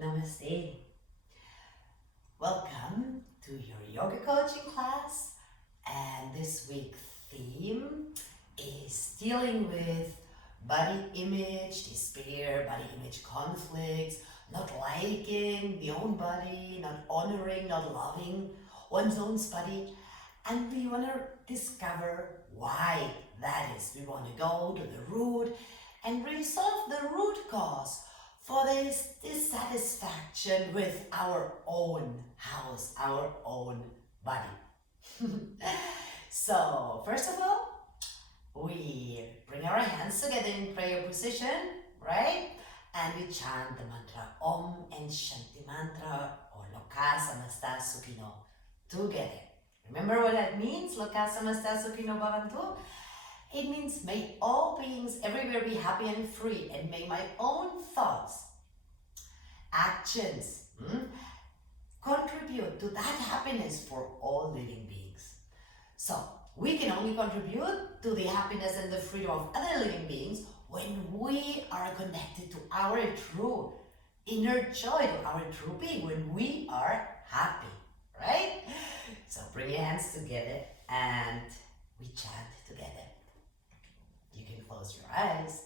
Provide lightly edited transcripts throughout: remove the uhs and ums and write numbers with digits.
Namaste. Welcome to your yoga coaching class, and this week's theme is dealing with body image, despair, body image conflicts, not liking the own body, not honoring, not loving one's own body, and we want to discover why that is. We want to go to the root and resolve the root cause for this dissatisfaction with our own house, our own body. So, first of all, we bring our hands together in prayer position, right? And we chant the mantra Om and Shanti Mantra or Loka Samasta Sukhino together. Remember what that means? Loka Samasta Sukhino Bhavantu? It means may all beings everywhere be happy and free, and may my own thoughts, actions, contribute to that happiness for all living beings. So, we can only contribute to the happiness and the freedom of other living beings when we are connected to our true inner joy, to our true being, when we are happy, right? So, bring your hands together and we chant together. You can close your eyes.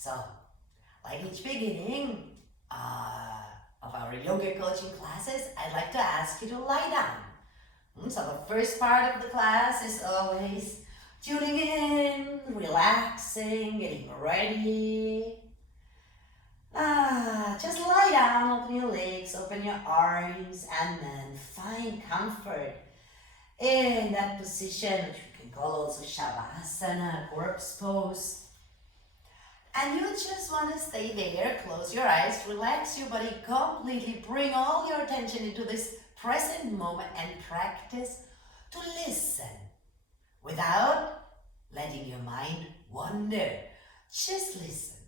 So, like each beginning of our yoga coaching classes, I'd like to ask you to lie down. So the first part of the class is always tuning in, relaxing, getting ready. Just lie down, open your legs, open your arms, and then find comfort in that position, which we can call also Shavasana, corpse pose. And you just want to stay there, close your eyes, relax your body completely, bring all your attention into this present moment and practice to listen without letting your mind wander. Just listen.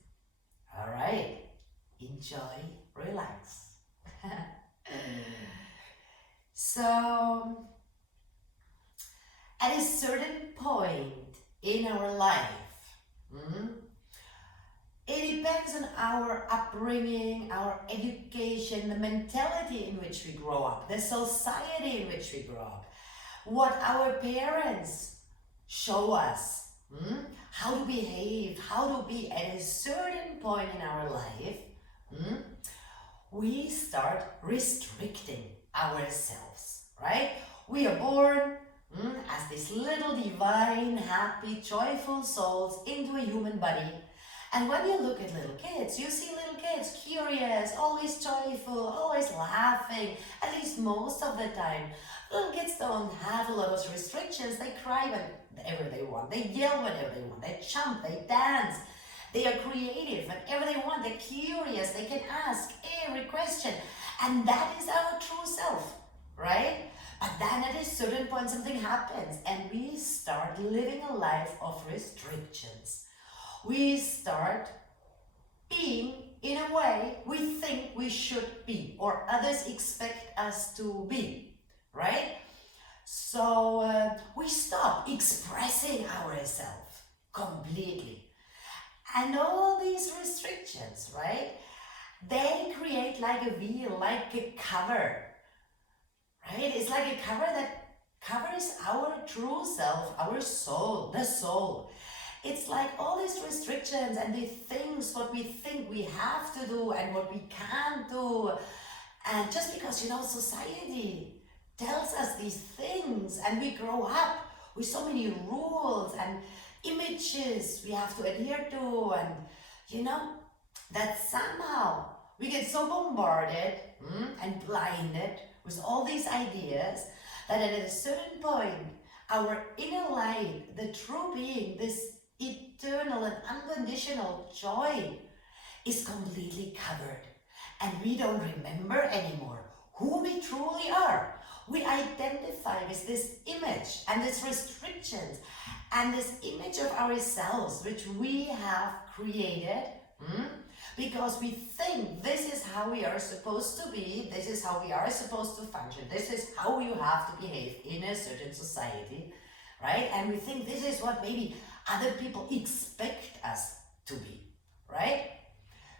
All right. Enjoy, relax. So, at a certain point in our life, it depends on our upbringing, our education, the mentality in which we grow up, the society in which we grow up, what our parents show us, how to behave, how to be at a certain point in our life, we start restricting ourselves, right? We are born as these little divine, happy, joyful souls into a human body. And when you look at little kids, you see little kids curious, always joyful, always laughing, at least most of the time. Little kids don't have a lot of restrictions. They cry whenever they want. They yell whenever they want. They jump, they dance. They are creative whenever they want. They're curious. They can ask every question. And that is our true self, right? But then at a certain point something happens and we start living a life of restrictions. We start being in a way we think we should be or others expect us to be, right? So we stop expressing ourselves completely. And all these restrictions, right? They create like a veil, like a cover, right? It's like a cover that covers our true self, our soul, the soul. It's like all these restrictions and the things what we think we have to do and what we can't do. And just because, society tells us these things and we grow up with so many rules and images we have to adhere to, and that somehow we get so bombarded and blinded with all these ideas that at a certain point our inner light, the true being, this eternal and unconditional joy, is completely covered, and we don't remember anymore who we truly are. We identify with this image and this restrictions and this image of ourselves which we have created because we think this is how we are supposed to be, this is how we are supposed to function, this is how you have to behave in a certain society, right? And we think this is what maybe other people expect us to be, right?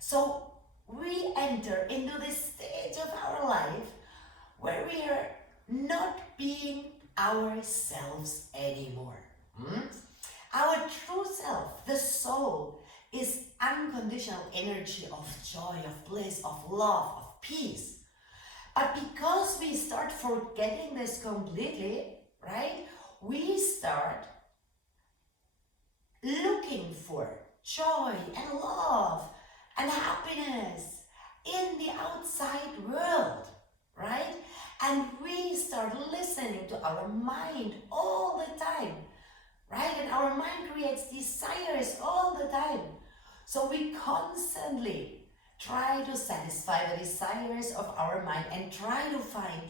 So we enter into this stage of our life where we are not being ourselves anymore. Our true self, the soul, is unconditional energy of joy, of bliss, of love, of peace. But because we start forgetting this completely, right, we start looking for joy and love and happiness in the outside world, right? And we start listening to our mind all the time, right? And our mind creates desires all the time. So we constantly try to satisfy the desires of our mind and try to find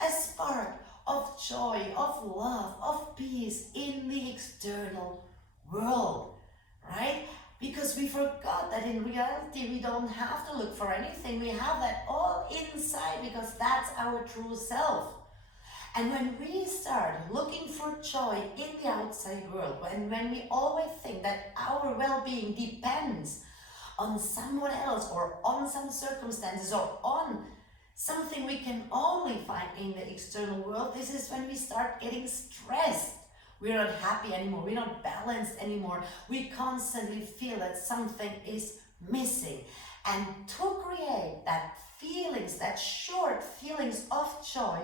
a spark of joy, of love, of peace in the external world, right? Because we forgot that in reality we don't have to look for anything. We have that all inside because that's our true self. And when we start looking for joy in the outside world, when we always think that our well-being depends on someone else or on some circumstances or on something we can only find in the external world, this is when we start getting stressed. We're not happy anymore, we're not balanced anymore. We constantly feel that something is missing. And to create that feelings, that short feelings of joy,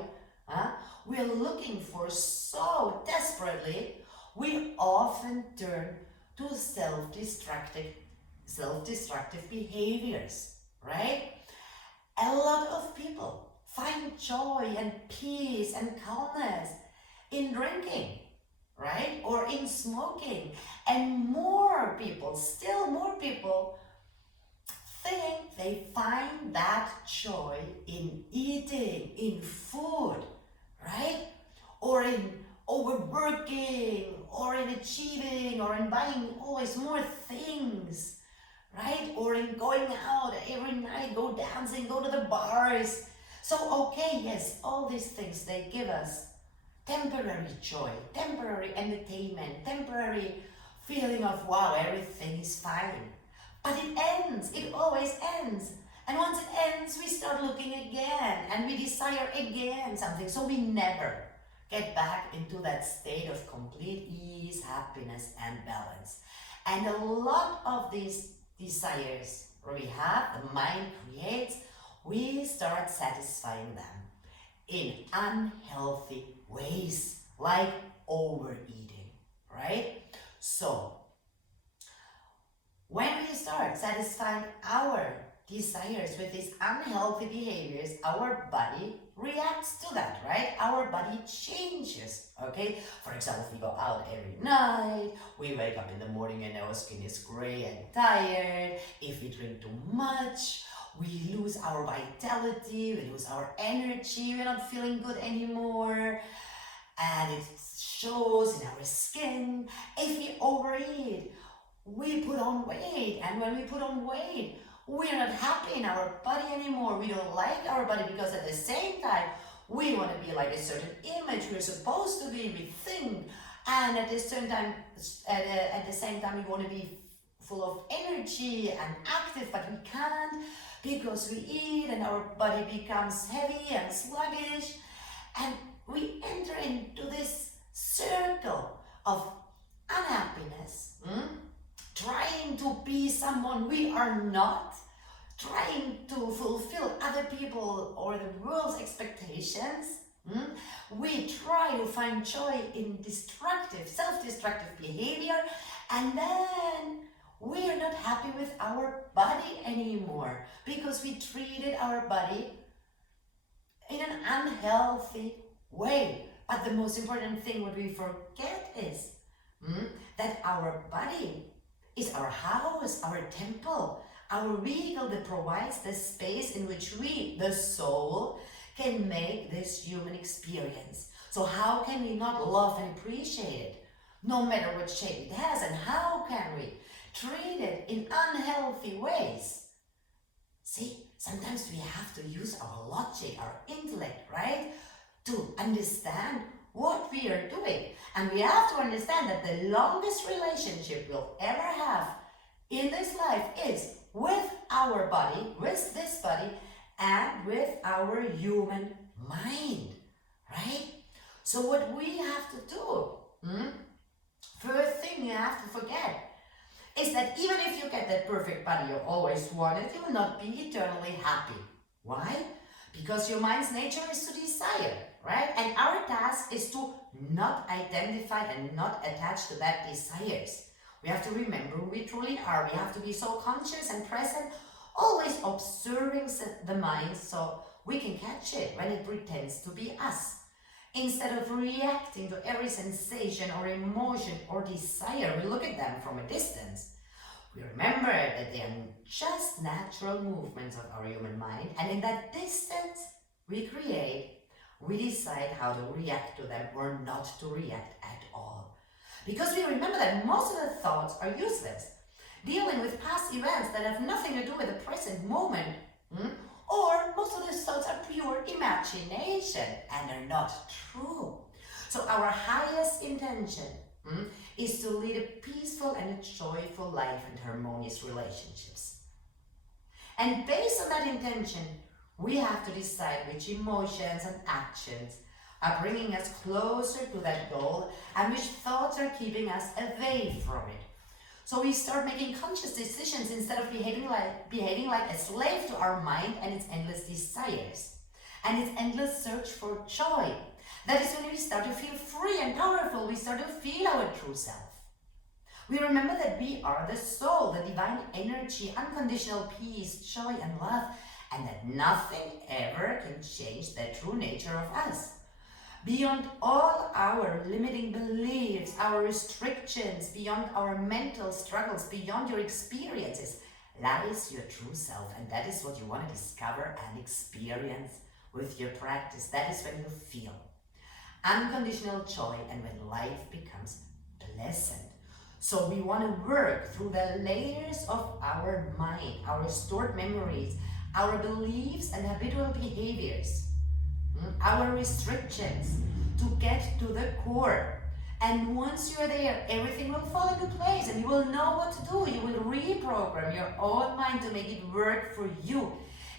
we're looking for so desperately, we often turn to self-destructive behaviors, right? A lot of people find joy and peace and calmness in drinking, right? Or in smoking. And still more people think they find that joy in eating, in food, right? Or in overworking, or in achieving, or in buying always more things, right? Or in going out every night, go dancing, go to the bars. So, okay, yes, all these things, they give us temporary joy, temporary entertainment, temporary feeling of, wow, everything is fine. But it ends, it always ends. And once it ends, we start looking again and we desire again something. So we never get back into that state of complete ease, happiness, and balance. And a lot of these desires we have, the mind creates, we start satisfying them in unhealthy ways, like overeating, right? So, when we start satisfying our desires with these unhealthy behaviors, our body reacts to that, right? Our body changes, okay? For example, if we go out every night, we wake up in the morning and our skin is gray and tired. If we drink too much, we lose our vitality, we lose our energy, we're not feeling good anymore. And it shows in our skin. If we overeat, we put on weight. And when we put on weight, we're not happy in our body anymore. We don't like our body because at the same time, we want to be like a certain image we're supposed to be, we think. And at the same time, we want to be full of energy and active, but we can't because we eat and our body becomes heavy and sluggish. And we enter into this circle of unhappiness, trying to be someone we are not, trying to fulfill other people or the world's expectations. We try to find joy in destructive, self-destructive behavior, and then we are not happy with our body anymore because we treated our body in an unhealthy way. But the most important thing what we forget is that our body is our house, our temple, our vehicle that provides the space in which we, the soul, can make this human experience. So how can we not love and appreciate it, no matter what shape it has, and how can we treat it in unhealthy ways? See, sometimes we have to use our logic, our intellect, right, to understand what we are doing. And we have to understand that the longest relationship we'll ever have in this life is with our body, with this body, and with our human mind, right? So what we have to do, first thing you have to forget, is that even if you get that perfect body you always wanted, you will not be eternally happy. Why? Because your mind's nature is to desire, right? And our task is to not identify and not attach to that desires. We have to remember who we truly are. We have to be so conscious and present, always observing the mind so we can catch it when it pretends to be us. Instead of reacting to every sensation or emotion or desire, we look at them from a distance. We remember that they are just natural movements of our human mind, and in that distance we decide how to react to them or not to react at all. Because we remember that most of the thoughts are useless, dealing with past events that have nothing to do with the present moment, or most of those thoughts are pure imagination and are not true. So our highest intention is to lead a peaceful and a joyful life and harmonious relationships. And based on that intention, we have to decide which emotions and actions are bringing us closer to that goal and which thoughts are keeping us away from it. So we start making conscious decisions instead of behaving like a slave to our mind and its endless desires and its endless search for joy. That is when we start to feel free and powerful. We start to feel our true self. We remember that we are the soul, the divine energy, unconditional peace, joy, and love, and that nothing ever can change the true nature of us. Beyond all our limiting beliefs, our restrictions, beyond our mental struggles, beyond your experiences, lies your true self. And that is what you want to discover and experience with your practice. That is when you feel unconditional joy and when life becomes pleasant. So we want to work through the layers of our mind, our stored memories, our beliefs and habitual behaviors, our restrictions, to get to the core. And once you're there, everything will fall into place and you will know what to do. You will reprogram your own mind to make it work for you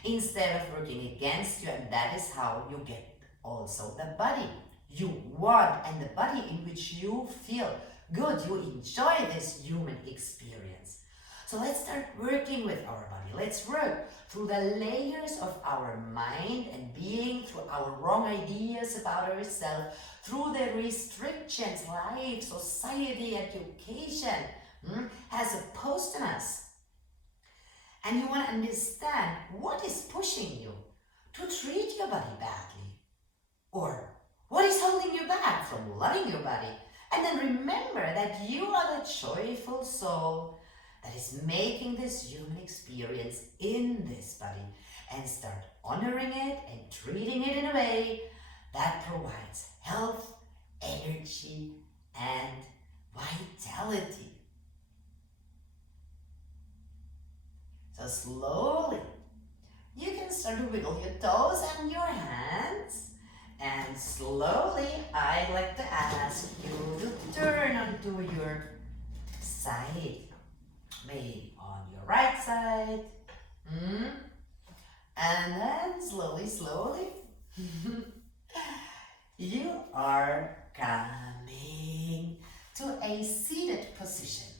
instead of working against you. And that is how you get also the body you want and the body in which you feel good. You enjoy this human experience. So let's start working with our body. Let's work through the layers of our mind and being, through our wrong ideas about ourselves, through the restrictions life, society, education has imposed on us. And you want to understand what is pushing you to treat your body badly, or what is holding you back from loving your body. And then remember that you are the joyful soul that is making this human experience in this body, and start honoring it and treating it in a way that provides health, energy, and vitality. So slowly, you can start to wiggle your toes and your hands, and slowly, I'd like to ask you to turn onto your side. Maybe on your right side, and then slowly, you are coming to a seated position.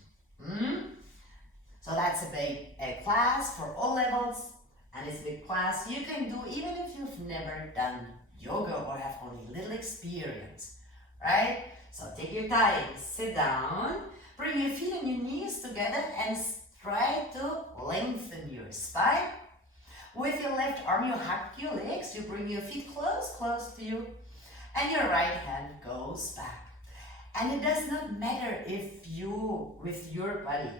So that's a big class for all levels, and it's a big class you can do even if you've never done yoga or have only little experience, right? So take your time, sit down, bring your feet and your knees together and try to lengthen your spine. With your left arm, you hug your legs, you bring your feet close to you, and your right hand goes back. And it does not matter if you, with your body,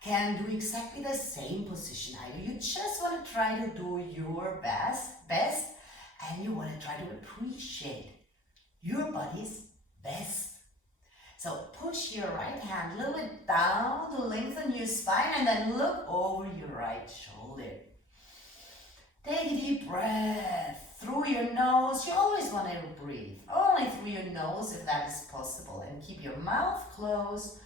can do exactly the same position either. You just want to try to do your best, and you want to try to appreciate your body's best. So push your right hand a little bit down to lengthen your spine and then look over your right shoulder. Take a deep breath through your nose. You always want to breathe only through your nose if that is possible, and keep your mouth closed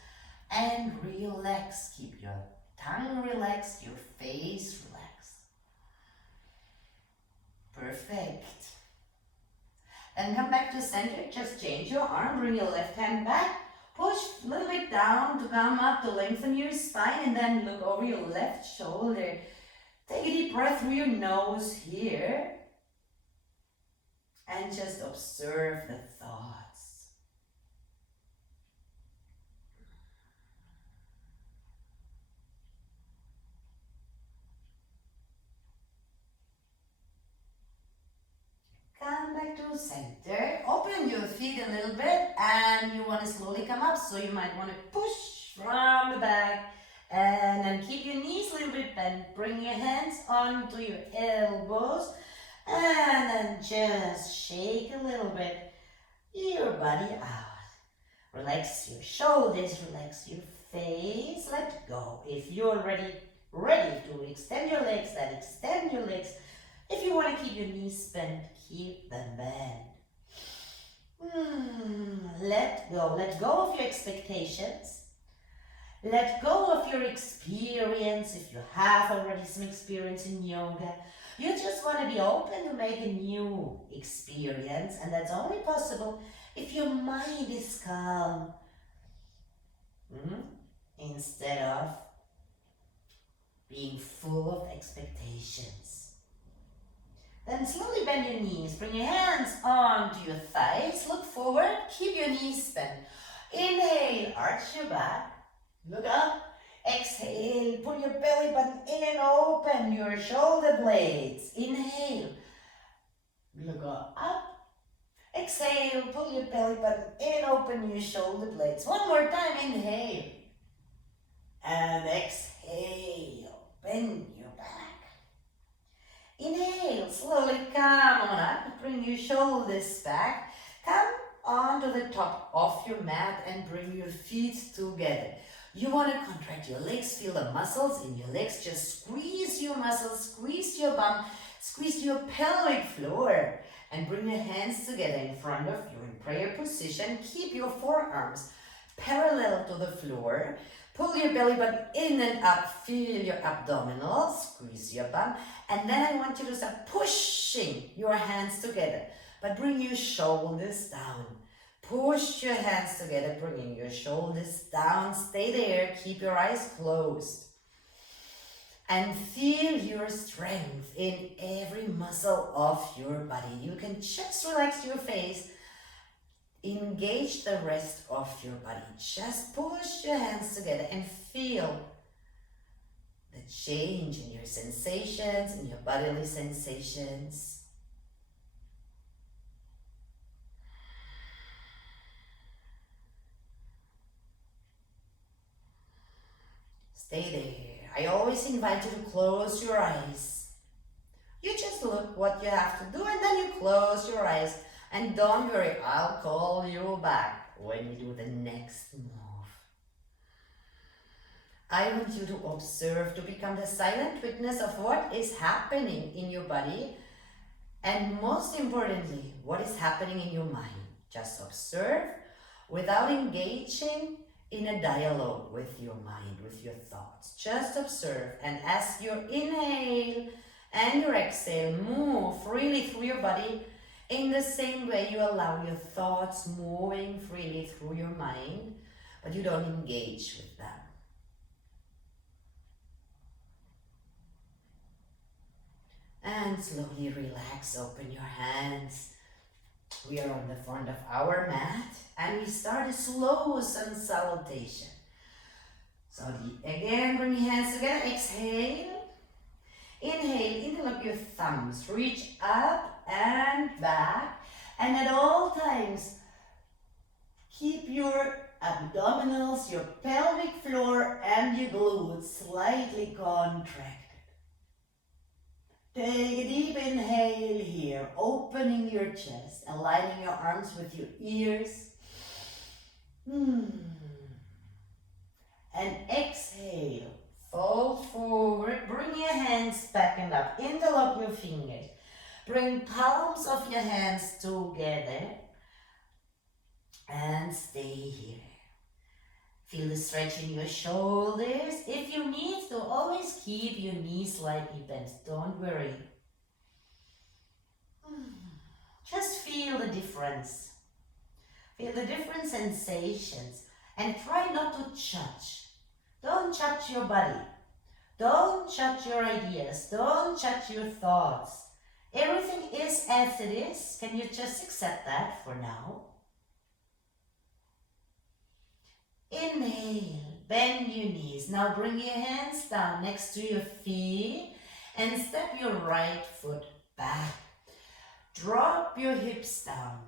and relax. Keep your tongue relaxed, your face relaxed. Perfect. Then come back to center. Just change your arm, bring your left hand back, push a little bit down to come up to lengthen your spine, and then look over your left shoulder. Take a deep breath through your nose here and just observe the thoughts. Come back to center. Open your feet a little bit and you want to slowly come up, so you might want to push from the back. And then keep your knees a little bit bent. Bring your hands onto your elbows. And then just shake a little bit your body out. Relax your shoulders, relax your face. Let go. If you're ready to extend your legs, then extend your legs. If you want to keep your knees bent, keep them bent. Let go. Let go of your expectations. Let go of your experience. If you have already some experience in yoga, you just want to be open to make a new experience, and that's only possible if your mind is calm. Instead of being full of expectations. Then slowly bend your knees. Bring your hands onto your thighs. Look forward. Keep your knees bent. Inhale, arch your back. Look up. Exhale, pull your belly button in and open your shoulder blades. Inhale, look up. Exhale, pull your belly button in and open your shoulder blades. One more time, inhale. And exhale, bend your back. Inhale, slowly come on up. Bring your shoulders back. Come onto the top of your mat and bring your feet together. You want to contract your legs, feel the muscles in your legs. Just squeeze your muscles, squeeze your bum, squeeze your pelvic floor, and bring your hands together in front of you in prayer position. Keep your forearms parallel to the floor. Pull your belly button in and up. Feel your abdominals, squeeze your bum. And then I want you to start pushing your hands together, but bring your shoulders down. Push your hands together, bringing your shoulders down. Stay there. Keep your eyes closed. And feel your strength in every muscle of your body. You can just relax your face. Engage the rest of your body. Just push your hands together and feel the change in your sensations, in your bodily sensations. Stay there. I always invite you to close your eyes. You just look what you have to do and then you close your eyes. And don't worry, I'll call you back when we do the next move. I want you to observe, to become the silent witness of what is happening in your body, and most importantly, what is happening in your mind. Just observe without engaging in a dialogue with your mind, with your thoughts. Just observe, and as you inhale and your exhale move freely through your body, In the same way, you allow your thoughts moving freely through your mind, but you don't engage with them. And slowly relax, open your hands. We are on the front of our mat and we start a slow sun salutation. So again, bring your hands together, exhale. Inhale, interlock your thumbs, reach up and back. And at all times, keep your abdominals, your pelvic floor and your glutes slightly contracted. Take a deep inhale here, opening your chest, aligning your arms with your ears. And exhale, fold forward, bring your hands back and up, interlock your fingers. Bring palms of your hands together and stay here. Feel the stretch in your shoulders. If you need to, always keep your knees slightly bent. Don't worry. Just feel the difference. Feel the different sensations and try not to judge. Don't judge your body. Don't judge your ideas. Don't judge your thoughts. Everything is as it is. Can you just accept that for now? Inhale, bend your knees. Now bring your hands down next to your feet and step your right foot back. Drop your hips down.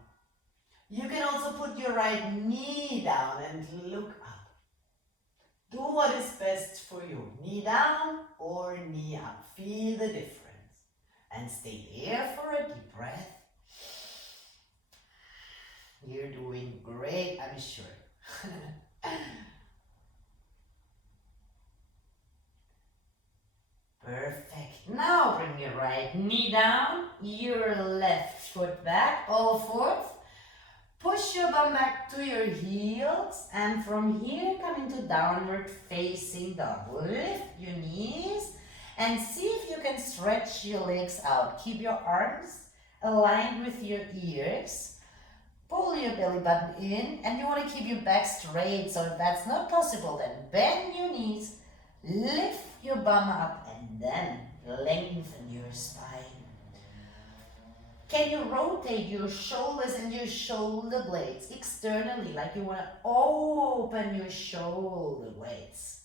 You can also put your right knee down and look up. Do what is best for you. Knee down or knee up. Feel the difference. And stay here for a deep breath. You're doing great, I'm sure. Perfect. Now bring your right knee down, your left foot back, all fours. Push your bum back to your heels and from here come into downward facing dog. Lift your knees and see if you can stretch your legs out. Keep your arms aligned with your ears. Pull your belly button in and you want to keep your back straight. So if that's not possible, then bend your knees, lift your bum up and then lengthen your spine. Can you rotate your shoulders and your shoulder blades externally, like you want to open your shoulder blades?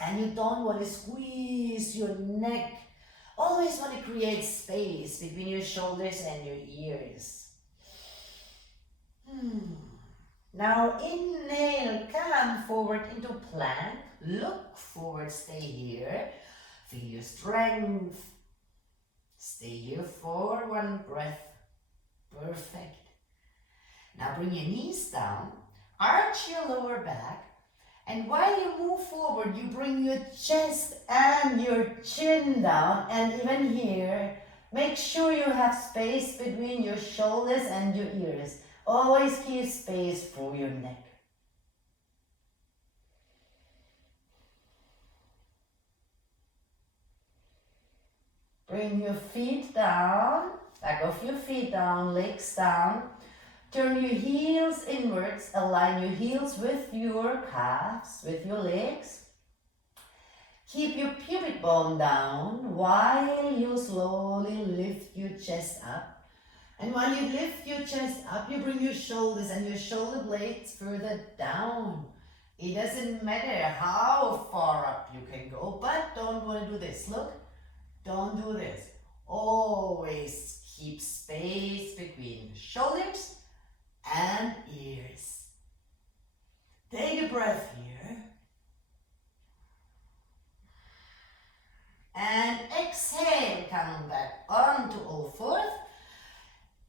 And you don't want to squeeze your neck. Always want to create space between your shoulders and your ears. Now inhale, come forward into plank. Look forward, stay here. Feel your strength. Stay here for one breath. Perfect. Now bring your knees down, arch your lower back, and while you move forward, you bring your chest and your chin down, and even here, make sure you have space between your shoulders and your ears. Always keep space for your neck. Bring your feet down, back of your feet down, legs down. Turn your heels inwards, align your heels with your calves, with your legs. Keep your pubic bone down while you slowly lift your chest up. And while you lift your chest up, you bring your shoulders and your shoulder blades further down. It doesn't matter how far up you can go, but don't want to do this. Look, don't do this. Always keep space between shoulders and ears. Take a breath here. And exhale, coming back onto all fours.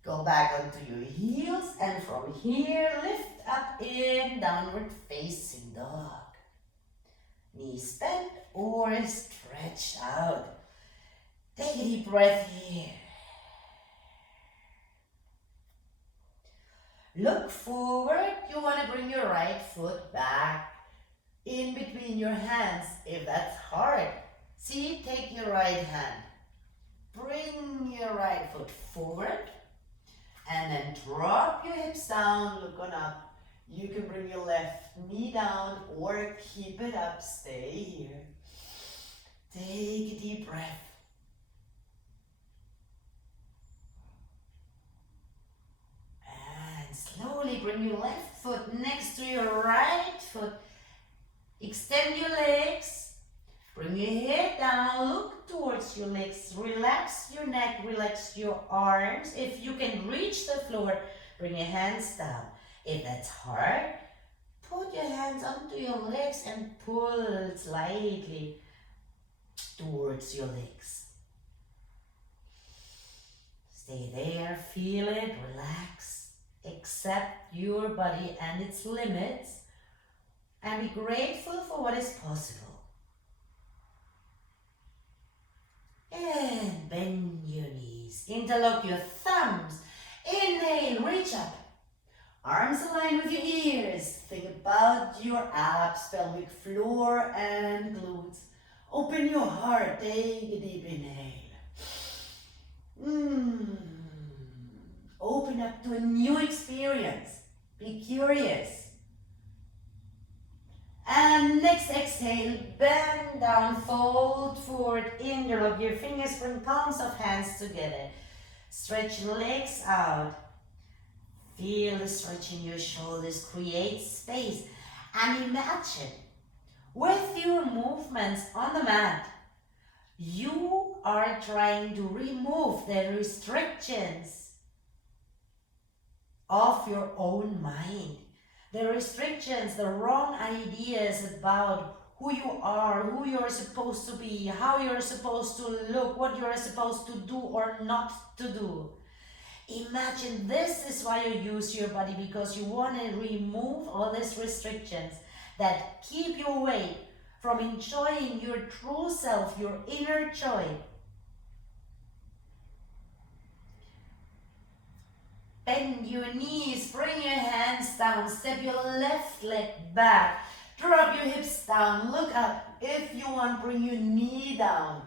Go back onto your heels and from here lift up in downward facing dog. Knees bent or stretched out. Take a deep breath here. Look forward. You want to bring your right foot back in between your hands if that's hard. See, take your right hand. Bring your right foot forward. And then drop your hips down, look on up. You can bring your left knee down or keep it up, stay here. Take a deep breath. And slowly bring your left foot next to your right foot. Extend your legs. Bring your head down, look towards your legs, relax your neck, relax your arms. If you can reach the floor, bring your hands down. If that's hard, put your hands onto your legs and pull slightly towards your legs. Stay there, feel it, relax, accept your body and its limits, and be grateful for what is possible. And bend your knees, interlock your thumbs, inhale, reach up, arms aligned with your ears, think about your abs, pelvic floor and glutes. Open your heart, take a deep inhale. Open up to a new experience, be curious. And next exhale, bend down, fold forward, interlock your fingers, bring palms of hands together. Stretch your legs out. Feel the stretch in your shoulders, create space. And imagine, with your movements on the mat, you are trying to remove the restrictions of your own mind. The restrictions, the wrong ideas about who you are, who you're supposed to be, how you're supposed to look, what you're supposed to do or not to do. Imagine this is why you use your body, because you want to remove all these restrictions that keep you away from enjoying your true self, your inner joy. Bend your knees, bring your hands down, step your left leg back, drop your hips down, look up. If you want, bring your knee down.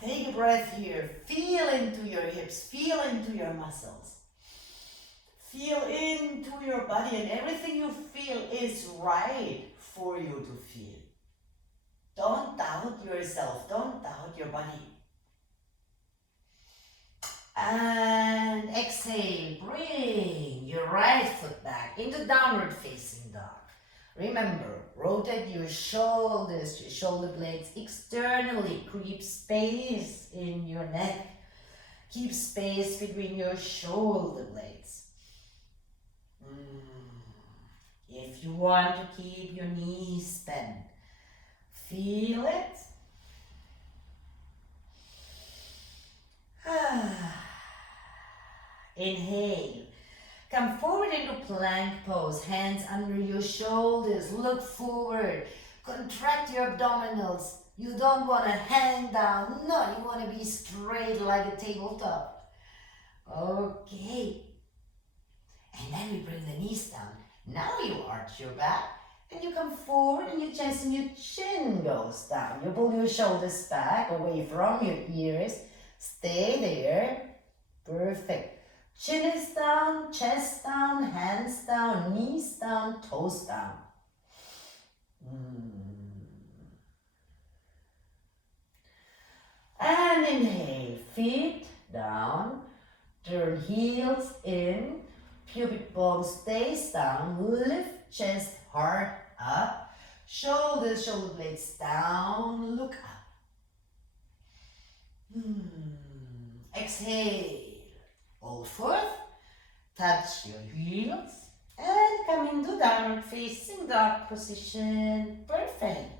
Take a breath here, feel into your hips, feel into your muscles. Feel into your body, and everything you feel is right for you to feel. Don't doubt yourself, don't doubt your body. And exhale, bring your right foot back into downward facing dog. Remember, rotate your shoulders, your shoulder blades externally. Keep space in your neck. Keep space between your shoulder blades. If you want to keep your knees bent, feel it. Inhale. Come forward into plank pose. Hands under your shoulders. Look forward. Contract your abdominals. You don't want to hang down. No, you want to be straight like a tabletop. Okay. And then we bring the knees down. Now you arch your back. And you come forward and your chest and your chin goes down. You pull your shoulders back away from your ears. Stay there. Perfect. Chin is down, chest down, hands down, knees down, toes down. And inhale, feet down, turn heels in, pubic bone stays down, lift chest, heart up, shoulders, shoulder blades down, look up. Exhale. Hold forth, touch your heels, and come into downward facing dog position. Perfect.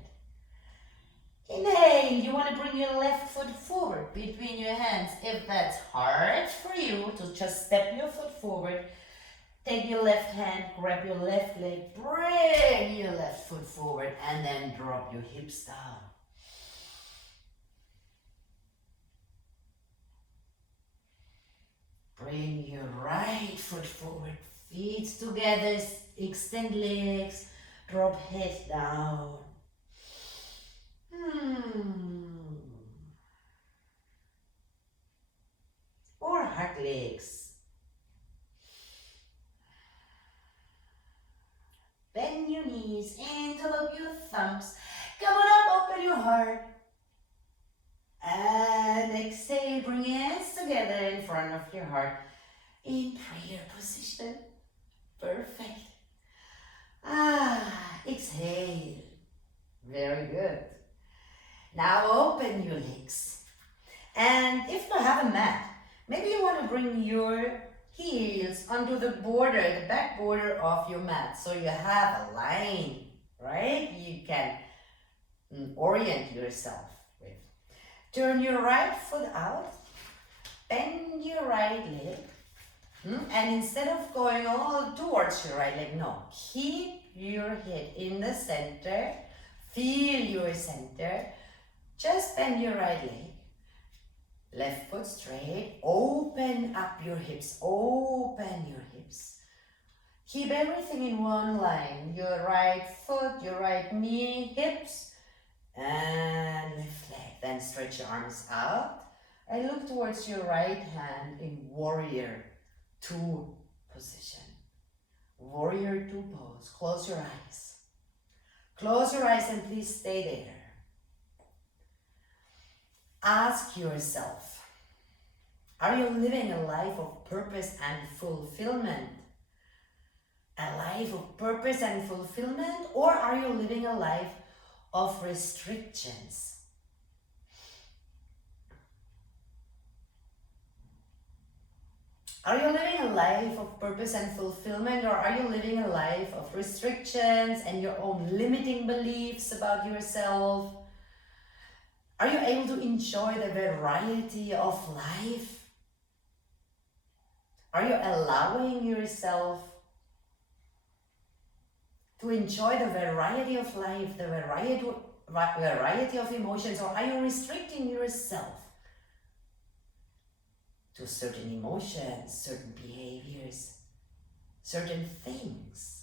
Inhale, you want to bring your left foot forward between your hands. If that's hard for you to just step your foot forward, take your left hand, grab your left leg, bring your left foot forward, and then drop your hips down. Bring your right foot forward, feet together, extend legs, drop head down. Or hug legs. thumbs. Come on up, open your heart. And exhale, bring hands together in front of your heart in prayer position. Perfect. Exhale. Very good. Now open your legs. And if you have a mat, maybe you want to bring your heels onto the border, the back border of your mat. So you have a line, right? You can orient yourself with. Turn your right foot out. Bend your right leg. And instead of going all towards your right leg, no. Keep your head in the center. Feel your center. Just bend your right leg. Left foot straight. Open up your hips. Open your hips. Keep everything in one line. Your right foot, your right knee, hips, and left leg. Then stretch your arms out and look towards your right hand in warrior 2 position. Warrior 2 pose. Close your eyes. Close your eyes and please stay there. Ask yourself, are you living a life of purpose and fulfillment? A life of purpose and fulfillment, or are you living a life of restrictions? Are you living a life of purpose and fulfillment, or are you living a life of restrictions and your own limiting beliefs about yourself? Are you able to enjoy the variety of life? Are you allowing yourself to enjoy the variety of life, the variety of emotions, or are you restricting yourself to certain emotions, certain behaviors, certain things?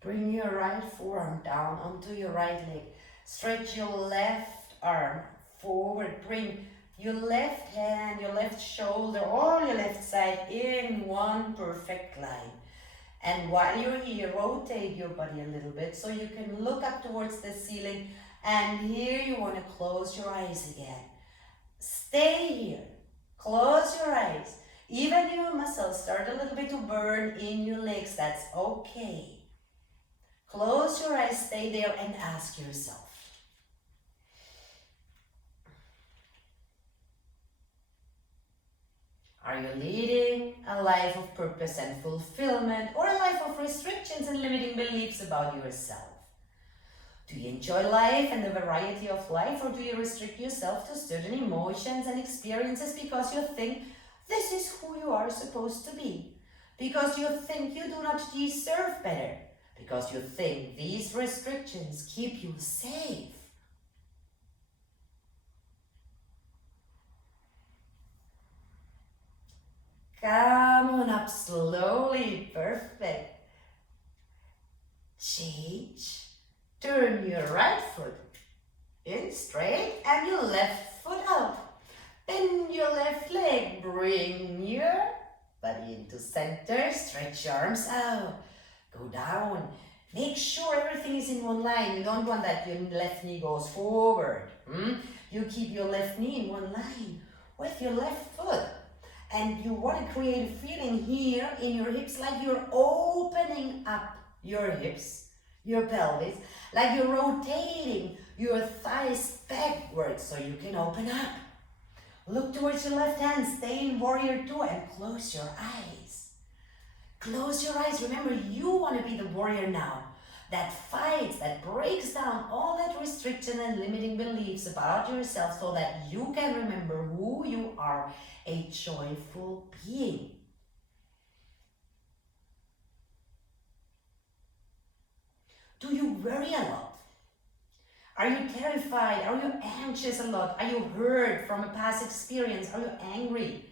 Bring your right forearm down onto your right leg. Stretch your left arm forward. Bring your left hand, your left shoulder, or your left side in one perfect line. And while you're here, rotate your body a little bit so you can look up towards the ceiling. And here you want to close your eyes again. Stay here. Close your eyes. Even your muscles start a little bit to burn in your legs. That's okay. Close your eyes, stay there, and ask yourself, are you leading a life of purpose and fulfillment, or a life of restrictions and limiting beliefs about yourself? Do you enjoy life and the variety of life, or do you restrict yourself to certain emotions and experiences because you think this is who you are supposed to be? Because you think you do not deserve better? Because you think these restrictions keep you safe? Come on up slowly. Perfect. Change. Turn your right foot in straight and your left foot out. Bend your left leg. Bring your body into center. Stretch your arms out. Go down. Make sure everything is in one line. You don't want that your left knee goes forward. You keep your left knee in one line with your left foot. And you want to create a feeling here in your hips like you're opening up your hips, your pelvis, like you're rotating your thighs backwards so you can open up. Look towards your left hand, stay in warrior 2 and close your eyes. Close your eyes. Remember, you want to be the warrior now that fights, that breaks down all that restriction and limiting beliefs about yourself so that you can remember who you are, a joyful being. Do you worry a lot? Are you terrified? Are you anxious a lot? Are you hurt from a past experience? Are you angry?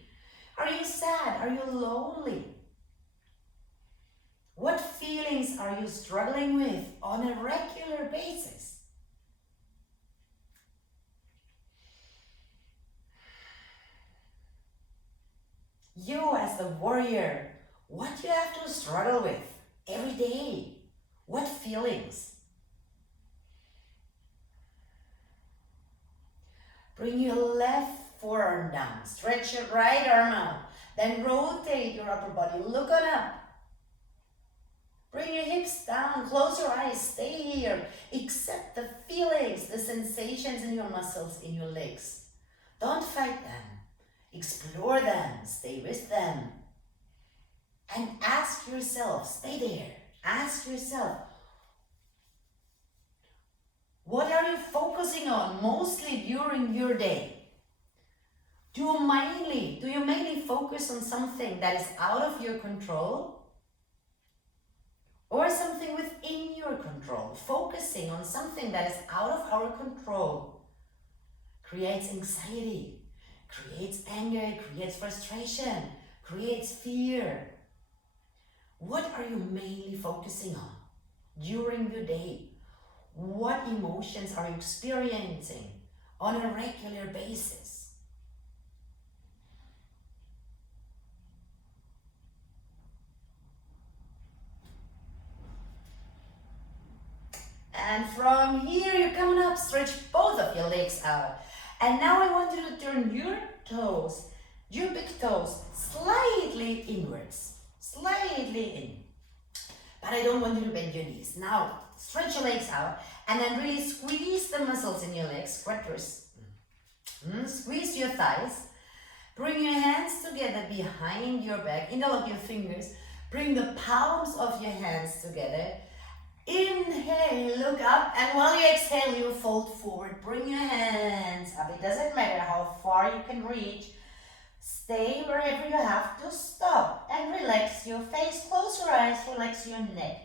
Are you sad? Are you lonely? What feelings are you struggling with on a regular basis? You as the warrior What you have to struggle with every day? What feelings? Bring your left forearm down. Stretch your right arm out. Then rotate your upper body. Look on up. Bring your hips down. Close your eyes. Stay here. Accept the feelings, the sensations in your muscles, in your legs. Don't fight them. Explore them. Stay with them. And ask yourself, stay there. Ask yourself, what are you focusing on mostly during your day? Do you mainly focus on something that is out of your control? Or something within your control? Focusing on something that is out of our control creates anxiety, creates anger, creates frustration, creates fear. What are you mainly focusing on during your day? What emotions are you experiencing on a regular basis? And from here, you're coming up, stretch both of your legs out. And now I want you to turn your toes, your big toes, slightly inwards, slightly in. But I don't want you to bend your knees. Now, stretch your legs out and then really squeeze the muscles in your legs, squat wrists. Squeeze your thighs. Bring your hands together behind your back, interlock your fingers. Bring the palms of your hands together. Inhale, look up, and while you exhale, you fold forward. Bring your hands up. It doesn't matter how far you can reach. Stay wherever you have to stop and relax your face. Close your eyes, relax your neck.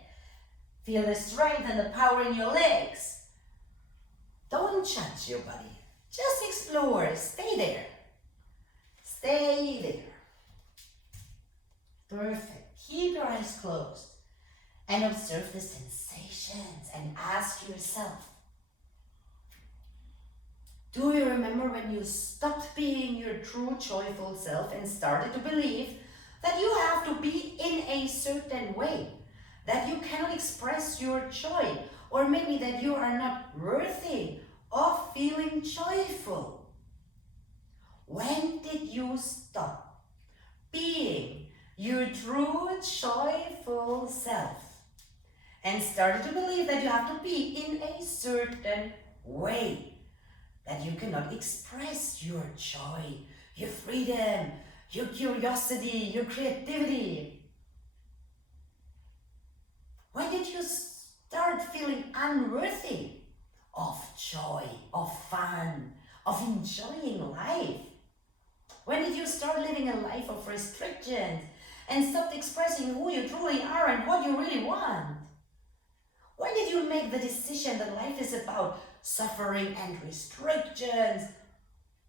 Feel the strength and the power in your legs. Don't judge your body. Just explore. Stay there. Stay there. Perfect. Keep your eyes closed and observe the sensations and ask yourself, do you remember when you stopped being your true joyful self and started to believe that you have to be in a certain way, that you cannot express your joy, or maybe that you are not worthy of feeling joyful? When did you stop being your true joyful self and started to believe that you have to be in a certain way, that you cannot express your joy, your freedom, your curiosity, your creativity? When did you start feeling unworthy of joy, of fun, of enjoying life? When did you start living a life of restrictions and stopped expressing who you truly are and what you really want? When did you make the decision that life is about suffering and restrictions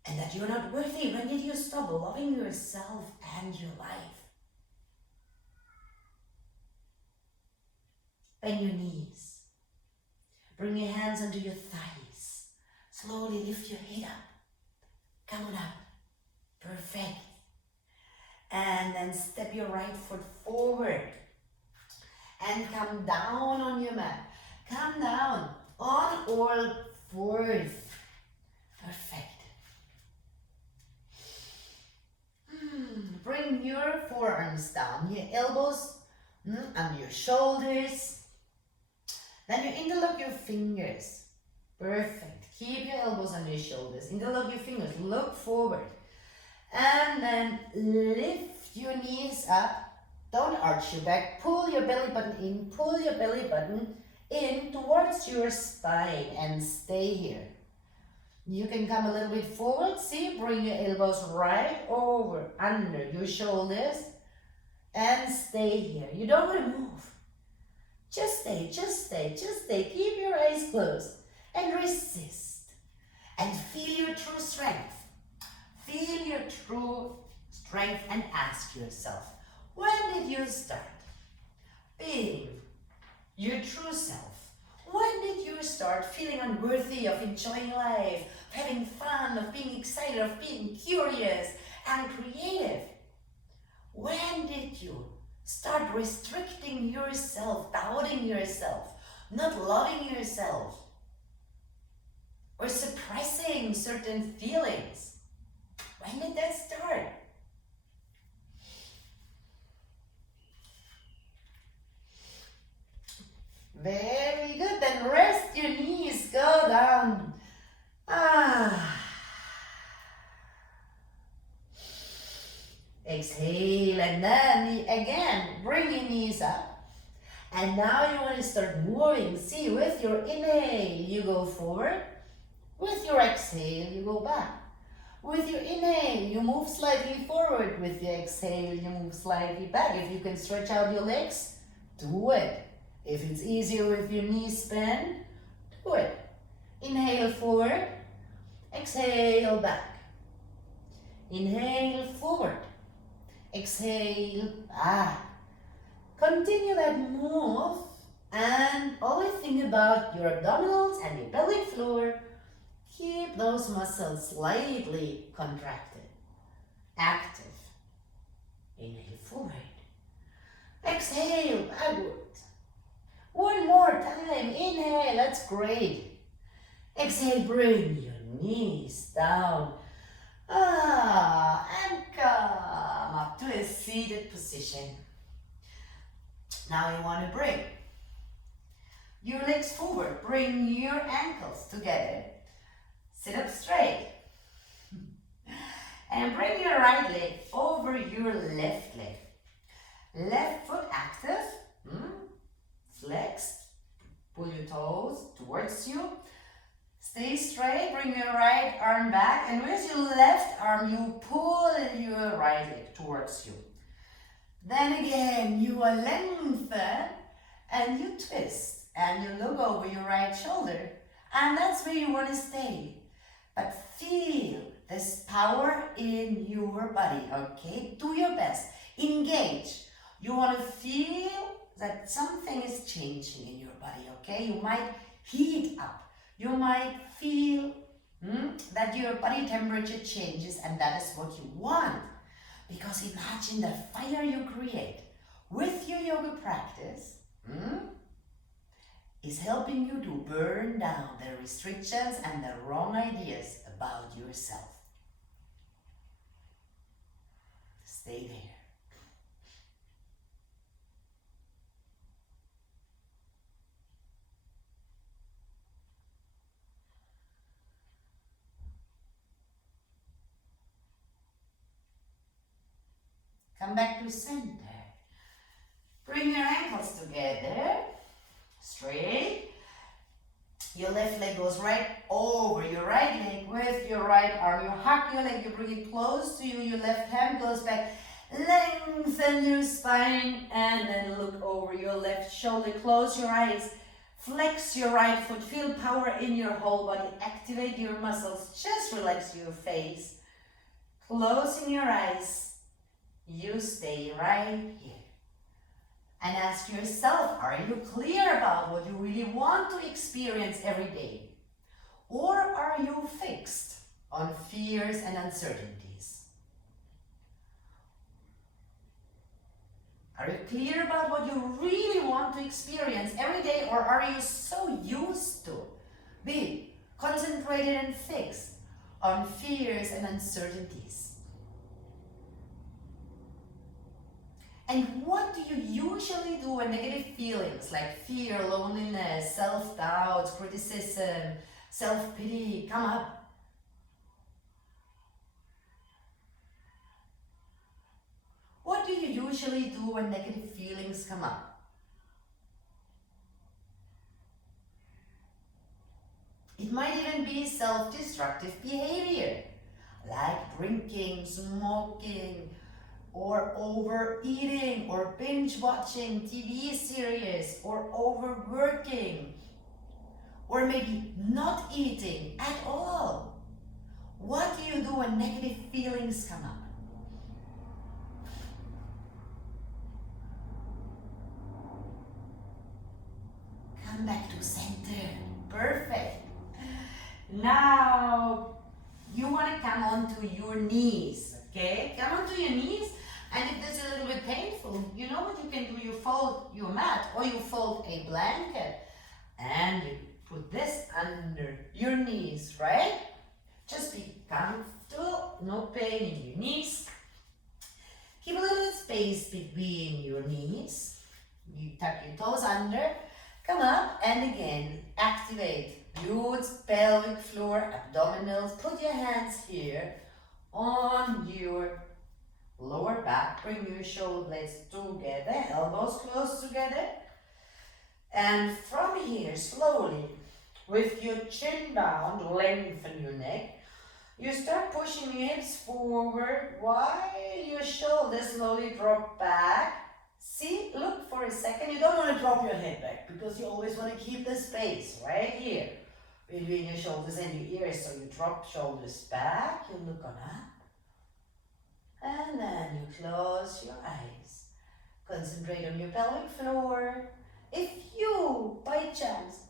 and that you're not worthy? When did you stop loving yourself and your life? Bend your knees. Bring your hands under your thighs. Slowly lift your head up. Come on up. Perfect. And then step your right foot forward. And come down on your mat. Come down on all fours. Perfect. Bring your forearms down, your elbows under your shoulders. Then you interlock your fingers. Perfect. Keep your elbows under your shoulders. Interlock your fingers. Look forward. And then lift your knees up. Don't arch your back. Pull your belly button in. Pull your belly button in towards your spine and stay here. You can come a little bit forward. See, bring your elbows right over under your shoulders and stay here. You don't want to move. Just stay, just stay, just stay. Keep your eyes closed and resist. And feel your true strength. Feel your true strength and ask yourself, when did you start being your true self? When did you start feeling unworthy of enjoying life, of having fun, of being excited, of being curious and creative? When did you Start restricting yourself, doubting yourself, not loving yourself, or suppressing certain feelings. When did that start? Very good. Then rest your knees, go down. Exhale, and then again, bring your knees up. And now you want to start moving. See, with your inhale, you go forward. With your exhale, you go back. With your inhale, you move slightly forward. With your exhale, you move slightly back. If you can stretch out your legs, do it. If it's easier with your knees bent, do it. Inhale forward, exhale back. Inhale forward, exhale back. Continue that move and always think about your abdominals and your pelvic floor. Keep those muscles slightly contracted, active. Inhale forward, exhale backward. One more time, inhale, that's great. Exhale, bring your knees down. And come up to a seated position. Now you want to bring your legs forward, bring your ankles together. Sit up straight. And bring your right leg over your left leg. Left foot active. Flex, pull your toes towards you. Stay straight, bring your right arm back, and with your left arm, you pull your right leg towards you. Then again, you lengthen and you twist, and you look over your right shoulder, and that's where you want to stay. But feel this power in your body, okay? Do your best. Engage. You want to feel that something is changing in your body, okay? You might heat up. You might feel that your body temperature changes, and that is what you want. Because imagine the fire you create with your yoga practice is helping you to burn down the restrictions and the wrong ideas about yourself. Stay there. Come back to center. Bring your ankles together, straight. Your left leg goes right over your right leg with your right arm. You hug your leg, you bring it close to you. Your left hand goes back. Lengthen your spine and then look over your left shoulder. Close your eyes. Flex your right foot. Feel power in your whole body. Activate your muscles. Just relax your face. Closing your eyes. You stay right here. And ask yourself, are you clear about what you really want to experience every day? Or are you fixed on fears and uncertainties? Are you clear about what you really want to experience every day, or are you so used to being concentrated and fixed on fears and uncertainties? And what do you usually do when negative feelings like fear, loneliness, self-doubt, criticism, self-pity come up? What do you usually do when negative feelings come up? It might even be self-destructive behavior, like drinking, smoking, or overeating, or binge watching TV series, or overworking, or maybe not eating at all. What do you do when negative feelings come up? Come back to center. Perfect. Now you want to come onto your knees, okay? Come onto your knees. And if this is a little bit painful, you know what you can do? You fold your mat or you fold a blanket and you put this under your knees, right? Just be comfortable, no pain in your knees. Keep a little space between your knees. You tuck your toes under, come up, and again, activate glutes, pelvic floor, abdominals. Put your hands here on your lower back. Bring your shoulder blades together, elbows close together. And from here, slowly, with your chin down, lengthen your neck. You start pushing your hips forward while your shoulders slowly drop back. See, look for a second. You don't want to drop your head back because you always want to keep the space right here between your shoulders and your ears. So you drop shoulders back, you look on up, and then you close your eyes. Concentrate on your pelvic floor. If you, by chance,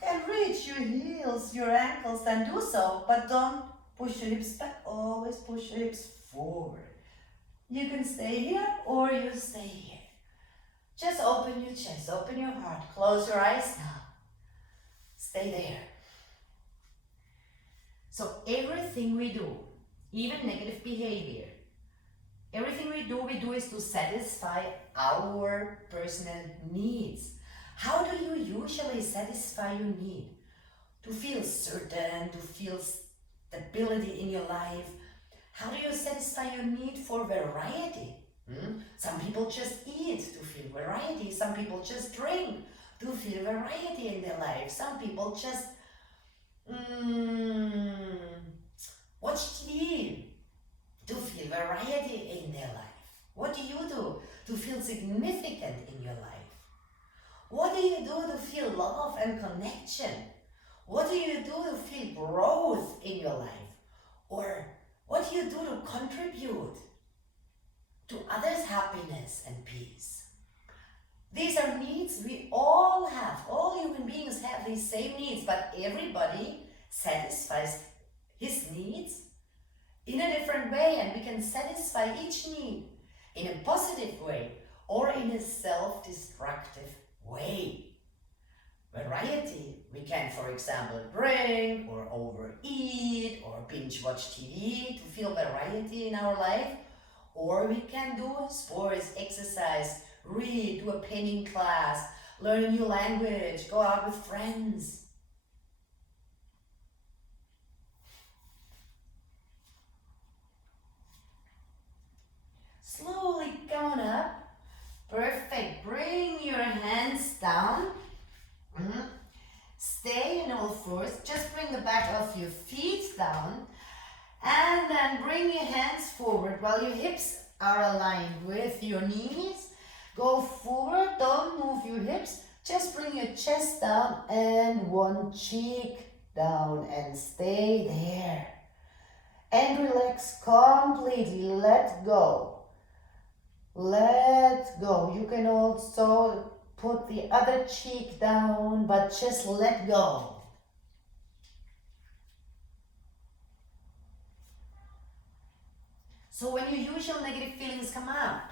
can reach your heels, your ankles, then do so, but don't push your hips back, always push your hips forward. You can stay here or you stay here. Just open your chest, open your heart, close your eyes now. Stay there. So everything we do, even negative behavior, everything we do is to satisfy our personal needs. How do you usually satisfy your need? To feel certain, to feel stability in your life. How do you satisfy your need for variety? Some people just eat to feel variety. Some people just drink to feel variety in their life. Some people just watch TV to feel variety in their life. What do you do to feel significant in your life? What do you do to feel love and connection? What do you do to feel growth in your life? Or what do you do to contribute to others' happiness and peace? These are needs we all have. All human beings have these same needs, but everybody satisfies his needs in a different way, and we can satisfy each need in a positive way or in a self-destructive way. Variety, we can, for example, drink or overeat or binge watch TV to feel variety in our life, or we can do sports, exercise, read, do a painting class, learn a new language, go out with friends. Slowly come on up. Perfect. Bring your hands down. Stay in all fours. Just bring the back of your feet down. And then bring your hands forward while your hips are aligned with your knees. Go forward. Don't move your hips. Just bring your chest down and one cheek down and stay there. And relax completely. Let go. Let go. You can also put the other cheek down, but just let go. So when your usual negative feelings come up,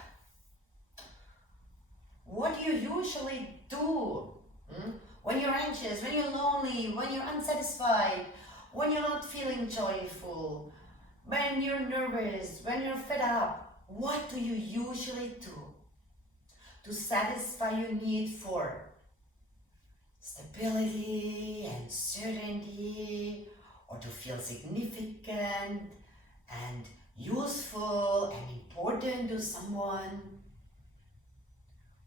what do you usually do? When you're anxious, when you're lonely, when you're unsatisfied, when you're not feeling joyful, when you're nervous, when you're fed up, what do you usually do to satisfy your need for stability and certainty, or to feel significant and useful and important to someone?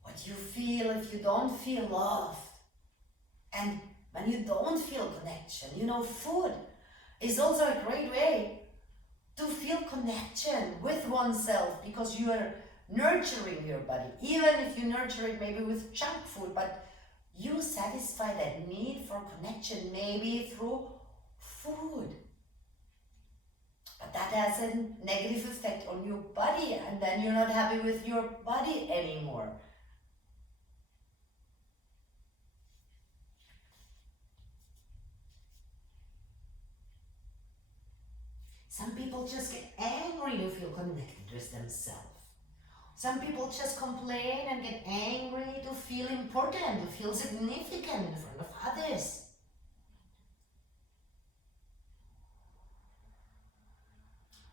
What do you feel if you don't feel loved? And when you don't feel connection, food is also a great way to feel connection with oneself, because you are nurturing your body. Even if you nurture it maybe with junk food, but you satisfy that need for connection maybe through food. But that has a negative effect on your body, and then you're not happy with your body anymore. Some people just get angry to feel connected with themselves. Some people just complain and get angry to feel important, to feel significant in front of others.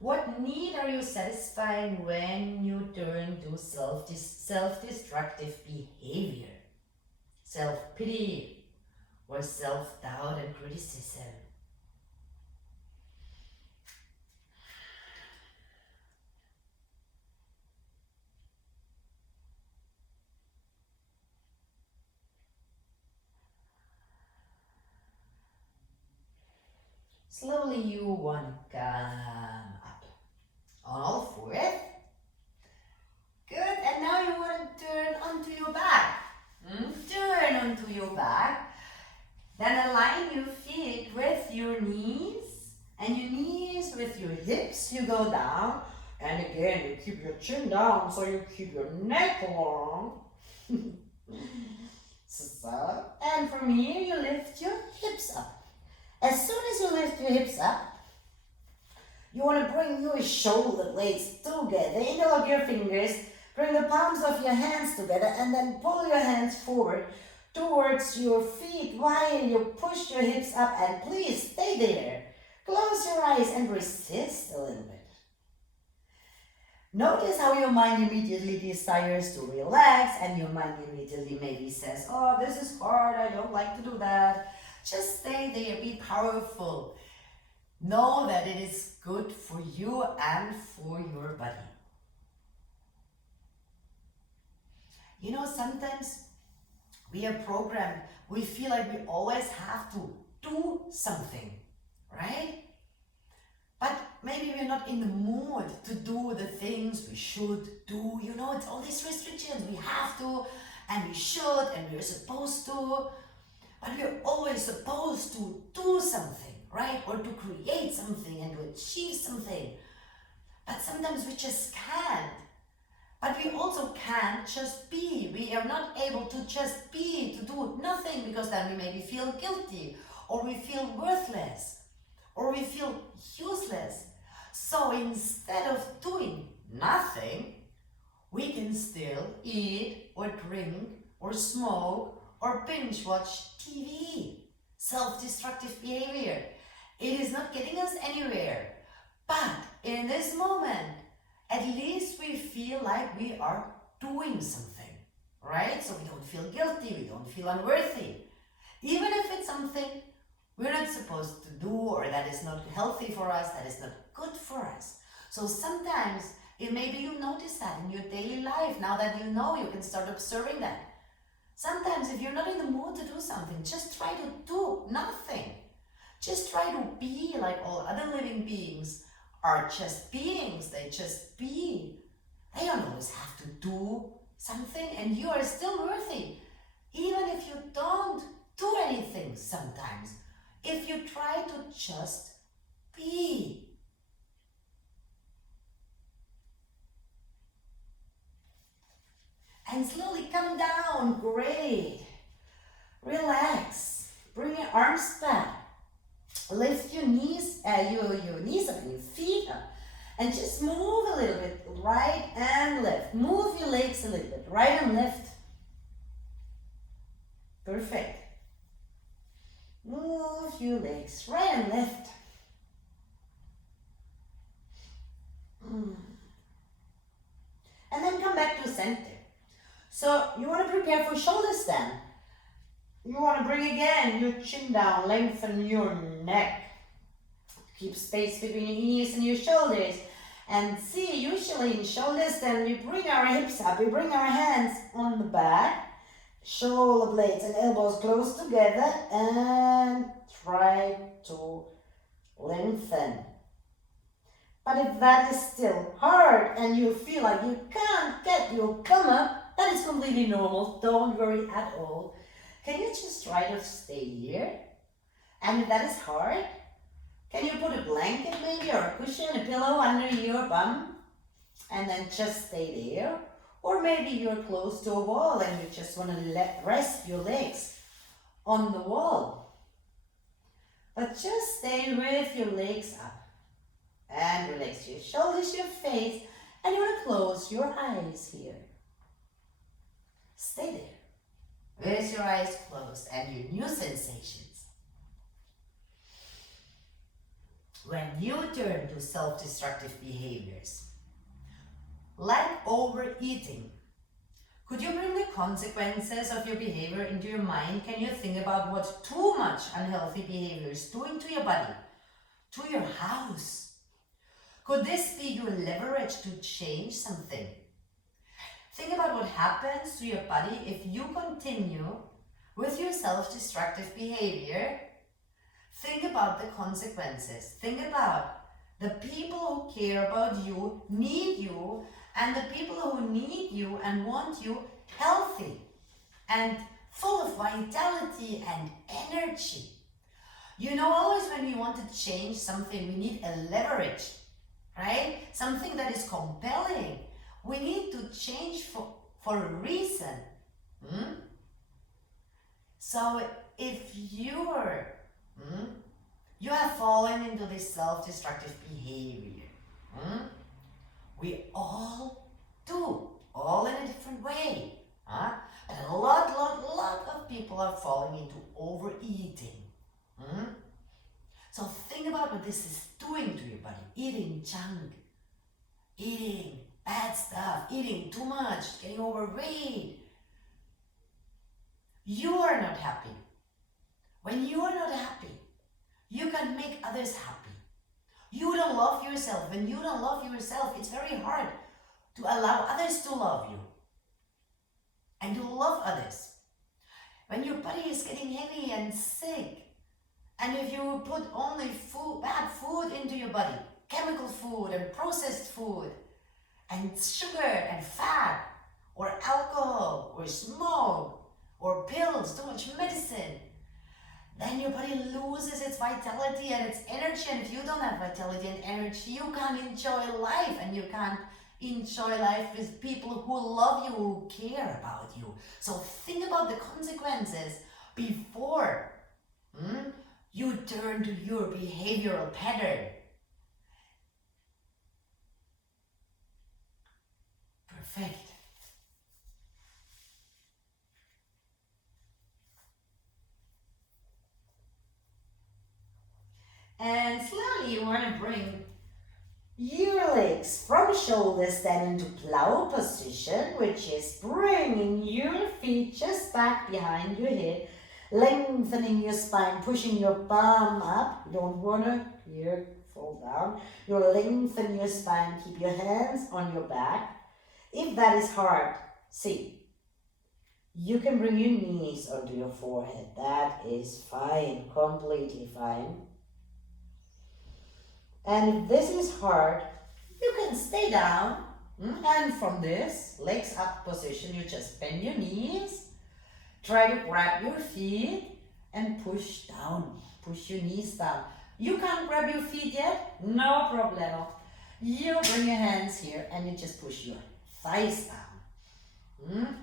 What need are you satisfying when you turn to self-destructive behavior? Self-pity or self-doubt and criticism? Slowly you want to come up on all fours. Good, and now you want to turn onto your back. Turn onto your back. Then align your feet with your knees and your knees with your hips. You go down, and again you keep your chin down so you keep your neck long. So, and from here you lift your hips up. As soon as you lift your hips up, you want to bring your shoulder blades together, interlock your fingers, bring the palms of your hands together, and then pull your hands forward towards your feet while you push your hips up, and please stay there. Close your eyes and resist a little bit. Notice how your mind immediately desires to relax, and your mind immediately maybe says, oh, this is hard, I don't like to do that. Just stay there, be powerful. Know that it is good for you and for your body. You know, sometimes we are programmed, we feel like we always have to do something, right? But maybe we're not in the mood to do the things we should do. You know, it's all these restrictions. We have to, and we should, and we're supposed to. But we're always supposed to do something, right? Or to create something and to achieve something. But sometimes we just can't. But we also can't just be. We are not able to just be, to do nothing, because then we maybe feel guilty, or we feel worthless, or we feel useless. So instead of doing nothing, we can still eat or drink or smoke or binge watch TV. Self-destructive behavior. It is not getting us anywhere. But in this moment, at least we feel like we are doing something, right? So we don't feel guilty, we don't feel unworthy. Even if it's something we're not supposed to do, or that is not healthy for us, that is not good for us. So sometimes, maybe you notice that in your daily life. Now that you know, you can start observing that. Sometimes if you're not in the mood to do something, just try to do nothing. Just try to be like all other living beings are just beings. They just be. They don't always have to do something, and you are still worthy. Even if you don't do anything sometimes. If you try to just be. And slowly come down. Great. Relax. Bring your arms back. Lift your knees, your knees up and your feet up. And just move a little bit, right and left. Move your legs a little bit, right and left. Perfect. Move your legs, right and left. And then come back to center. So you want to prepare for shoulder stand. You want to bring again your chin down, lengthen your neck. Keep space between your ears and your shoulders. And see, usually in shoulder stand, we bring our hips up, we bring our hands on the back, shoulder blades and elbows close together, and try to lengthen. But if that is still hard and you feel like you can't get your come up, that is completely normal. Don't worry at all. Can you just try to stay here? And if that is hard, can you put a blanket maybe, or a cushion, a pillow under your bum, and then just stay there? Or maybe you're close to a wall and you just want to rest your legs on the wall. But just stay with your legs up. And relax your shoulders, your face, And you want to close your eyes here. Stay there with your eyes closed and your new sensations. When you turn to self-destructive behaviors, like overeating, could you bring the consequences of your behavior into your mind? Can you think about what too much unhealthy behavior is doing to your body, to your house? Could this be your leverage to change something? Think about what happens to your body if you continue with your self-destructive behavior. Think about the consequences. Think about the people who care about you, need you, and the people who need you and want you healthy and full of vitality and energy. You know, always when we want to change something, we need a leverage, right? Something that is compelling. We need to change for a reason. So if you have fallen into this self-destructive behavior, we all do, all in a different way. But a lot of people are falling into overeating. So think about what this is doing to your body. Eating junk, eating bad stuff, eating too much, getting overweight. You are not happy. When you are not happy, you can make others happy. You don't love yourself. When you don't love yourself, it's very hard to allow others to love you and to love others. When your body is getting heavy and sick, and if you put only bad food into your body, chemical food and processed food, and sugar and fat, or alcohol, or smoke, or pills, too much medicine, then your body loses its vitality and its energy. And if you don't have vitality and energy, you can't enjoy life, and you can't enjoy life with people who love you, who care about you. So think about the consequences before you turn to your behavioral pattern. Perfect. And slowly you want to bring your legs from shoulders then into plow position, which is bringing your feet just back behind your head, lengthening your spine, pushing your bum up. You don't want to here fall down. You lengthen your spine, keep your hands on your back. If that is hard, see, you can bring your knees onto your forehead. That is fine, completely fine. And if this is hard, you can stay down, and from this legs up position, you just bend your knees, try to grab your feet and push down, push your knees down. You can't grab your feet yet? No problemo. You bring your hands here and you just push your thighs down.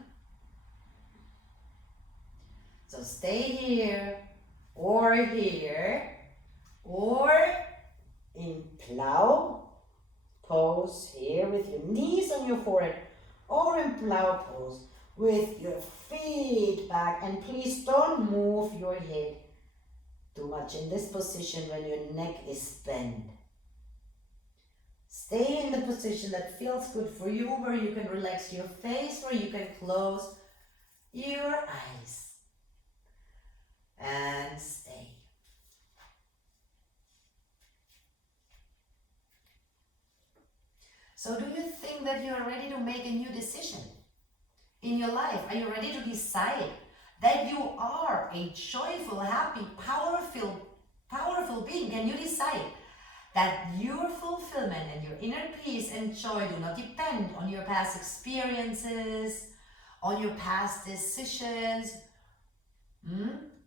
So stay here, or in plow pose here with your knees on your forehead, or in plow pose with your feet back. And please don't move your head too much in this position when your neck is bent. Stay in the position that feels good for you, where you can relax your face, where you can close your eyes and stay. So do you think that you are ready to make a new decision in your life? Are you ready to decide that you are a joyful, happy, powerful being? Can you decide that your fulfillment and your inner peace and joy do not depend on your past experiences, on your past decisions,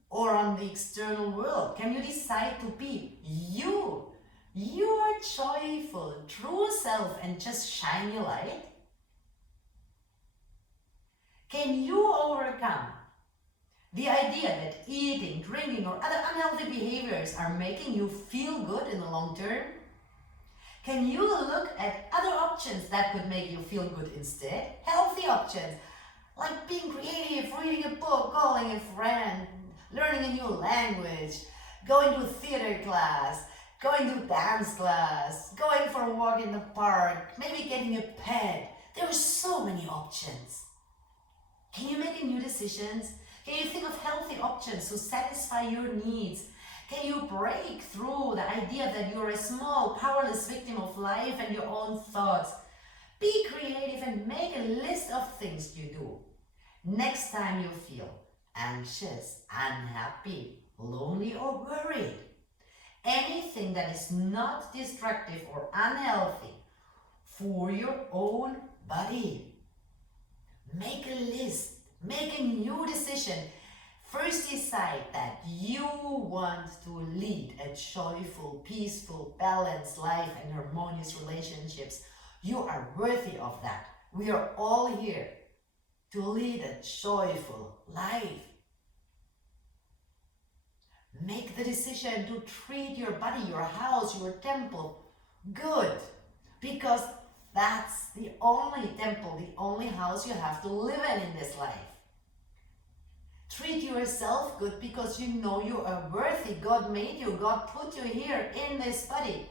or on the external world? Can you decide to be you? Your joyful, true self, and just shine your light? Can you overcome the idea that eating, drinking, or other unhealthy behaviors are making you feel good in the long term? Can you look at other options that could make you feel good instead? Healthy options, like being creative, reading a book, calling a friend, learning a new language, going to theater class, going to dance class, going for a walk in the park, maybe getting a pet. There are so many options. Can you make new decisions? Can you think of healthy options to satisfy your needs? Can you break through the idea that you're a small, powerless victim of life and your own thoughts? Be creative and make a list of things you do. Next time you feel anxious, unhappy, lonely, or worried, anything that is not destructive or unhealthy for your own body, make a list, make a new decision. First decide that you want to lead a joyful, peaceful, balanced life and harmonious relationships. You are worthy of that. We are all here to lead a joyful life. Make the decision to treat your body, your house, your temple good, because that's the only temple, the only house you have to live in this life. Treat yourself good because you know you are worthy. God made you. God put you here in this body.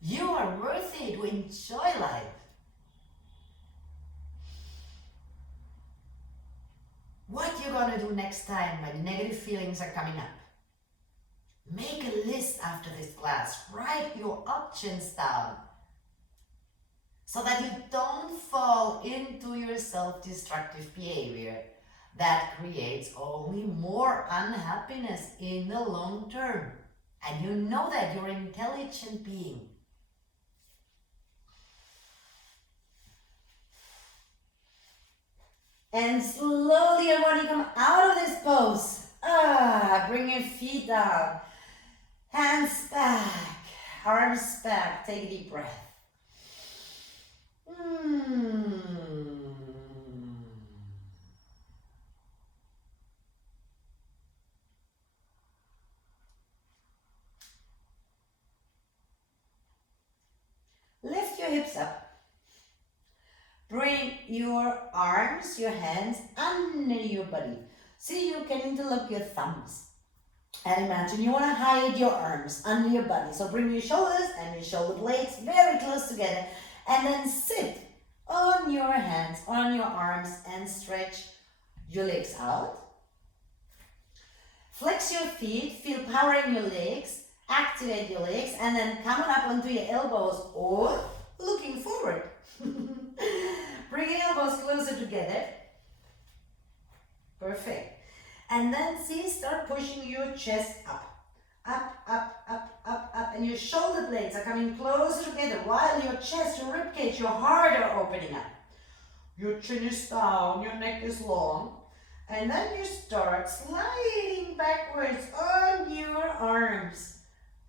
You are worthy to enjoy life. What you're gonna do next time when negative feelings are coming up? Make a list after this class. Write your options down so that you don't fall into your self-destructive behavior that creates only more unhappiness in the long term. And you know that you're an intelligent being. And slowly I want you to come out of this pose. Bring your feet down. Hands back. Arms back. Take a deep breath. Lift your hips up. Bring your arms, your hands under your body. See, you can interlock your thumbs. And imagine you want to hide your arms under your body. So bring your shoulders and your shoulder blades very close together. And then sit on your hands, on your arms, and stretch your legs out. Flex your feet, feel power in your legs. Activate your legs and then come on up onto your elbows or looking forward. Bring your elbows closer together. Perfect. And then see, start pushing your chest up. Up, up, up, up, up. And your shoulder blades are coming closer together while your chest, your ribcage, your heart are opening up. Your chin is down, your neck is long. And then you start sliding backwards on your arms.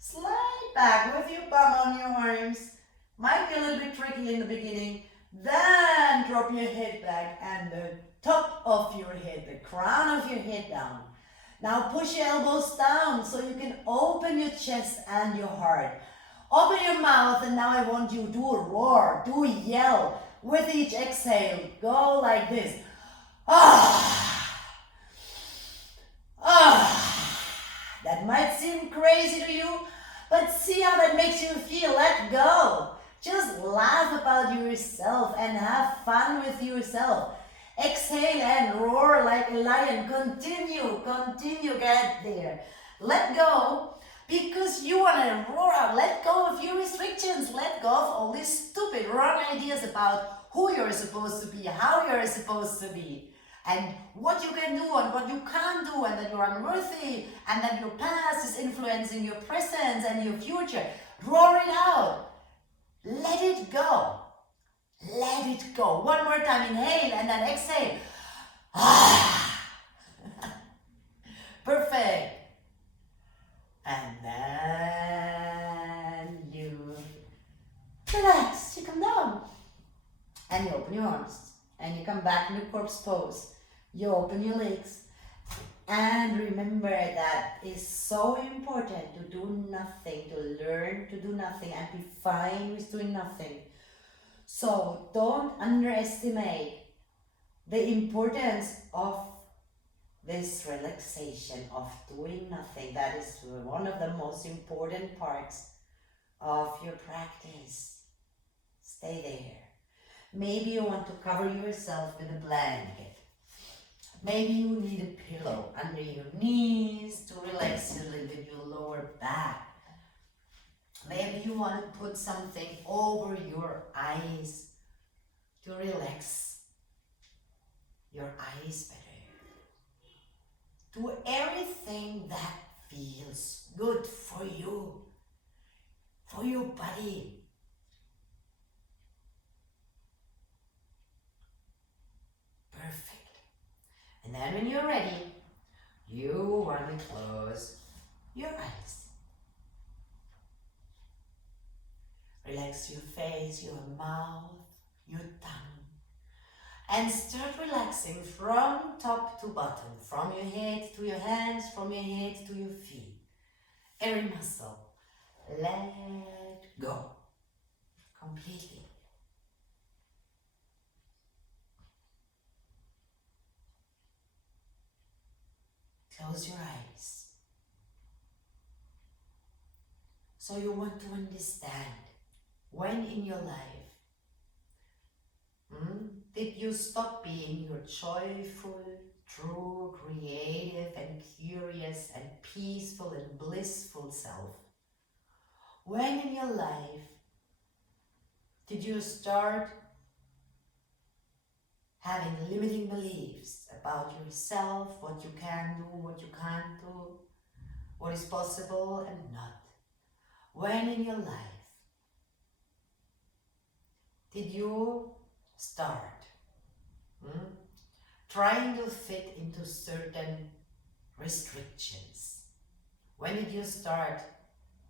Slide back with your bum on your arms. Might be a little bit tricky in the beginning. Then drop your head back and the top of your head, the crown of your head down. Now push your elbows down so you can open your chest and your heart. Open your mouth and now I want you to do a roar, do a yell. With each exhale, go like this. That might seem crazy to you, but see how that makes you feel. Let go. Just laugh about yourself and have fun with yourself. Exhale and roar like a lion. Continue, get there. Let go because you want to roar out. Let go of your restrictions. Let go of all these stupid, wrong ideas about who you're supposed to be, how you're supposed to be, and what you can do and what you can't do, and that you're unworthy, and that your past is influencing your present and your future. Roar it out. Let it go. Let it go. One more time, inhale and then exhale. Perfect. And then you relax, you come down. And you open your arms. And you come back into corpse pose. You open your legs. And remember that it's so important to do nothing, to learn to do nothing and be fine with doing nothing. So don't underestimate the importance of this relaxation of doing nothing. That is one of the most important parts of your practice. Stay there. Maybe you want to cover yourself with a blanket. Maybe you need a pillow under your knees to relax a little bit your lower back. Maybe you want to put something over your eyes to relax your eyes better. Do everything that feels good for your body. Perfect. And then when you're ready, you want to close your eyes. Relax your face, your mouth, your tongue. And start relaxing from top to bottom, from your head to your hands, from your head to your feet. Every muscle. Let go. Completely. Close your eyes. So you want to understand when in your life did you stop being your joyful, true, creative and curious and peaceful and blissful self? When in your life did you start having limiting beliefs about yourself, what you can do, what you can't do, what is possible and not? When in your life did you start trying to fit into certain restrictions? When did you start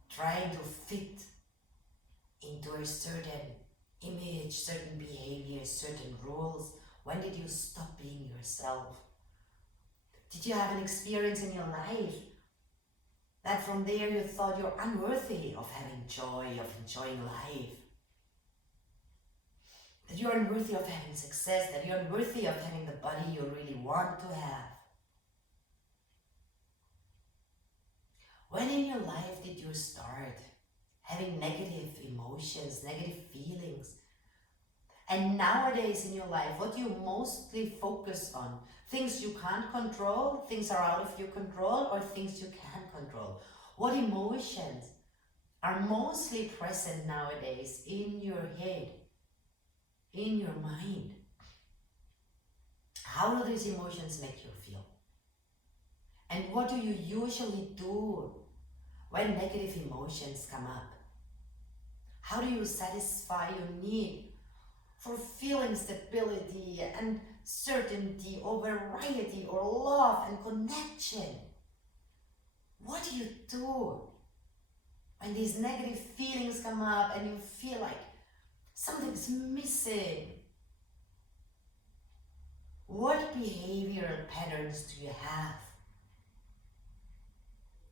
trying to fit into a certain image, certain behavior, certain rules? When did you stop being yourself? Did you have an experience in your life that from there you thought you're unworthy of having joy, of enjoying life? That you're unworthy of having success, that you're unworthy of having the body you really want to have? When in your life did you start having negative emotions, negative feelings? And nowadays in your life, what do you mostly focus on? Things you can't control, things are out of your control, or things you can control? What emotions are mostly present nowadays in your head, in your mind? How do these emotions make you feel? And what do you usually do when negative emotions come up? How do you satisfy your need for feeling stability and certainty or variety or love and connection? What do you do when these negative feelings come up and you feel like something's missing? What behavioral patterns do you have?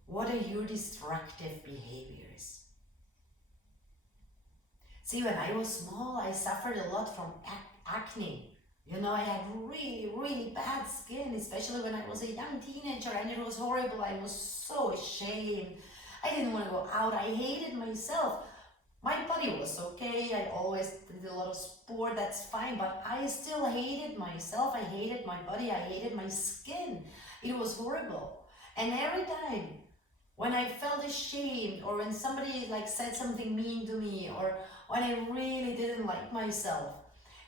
What are your destructive behaviors? See, when I was small, I suffered a lot from acne. You know, I had really, really bad skin, especially when I was a young teenager, and it was horrible. I was so ashamed. I didn't want to go out. I hated myself. My body was okay. I always did a lot of sport. That's fine. But I still hated myself. I hated my body. I hated my skin. It was horrible. And every time when I felt ashamed, or when somebody said something mean to me, or when I really didn't like myself,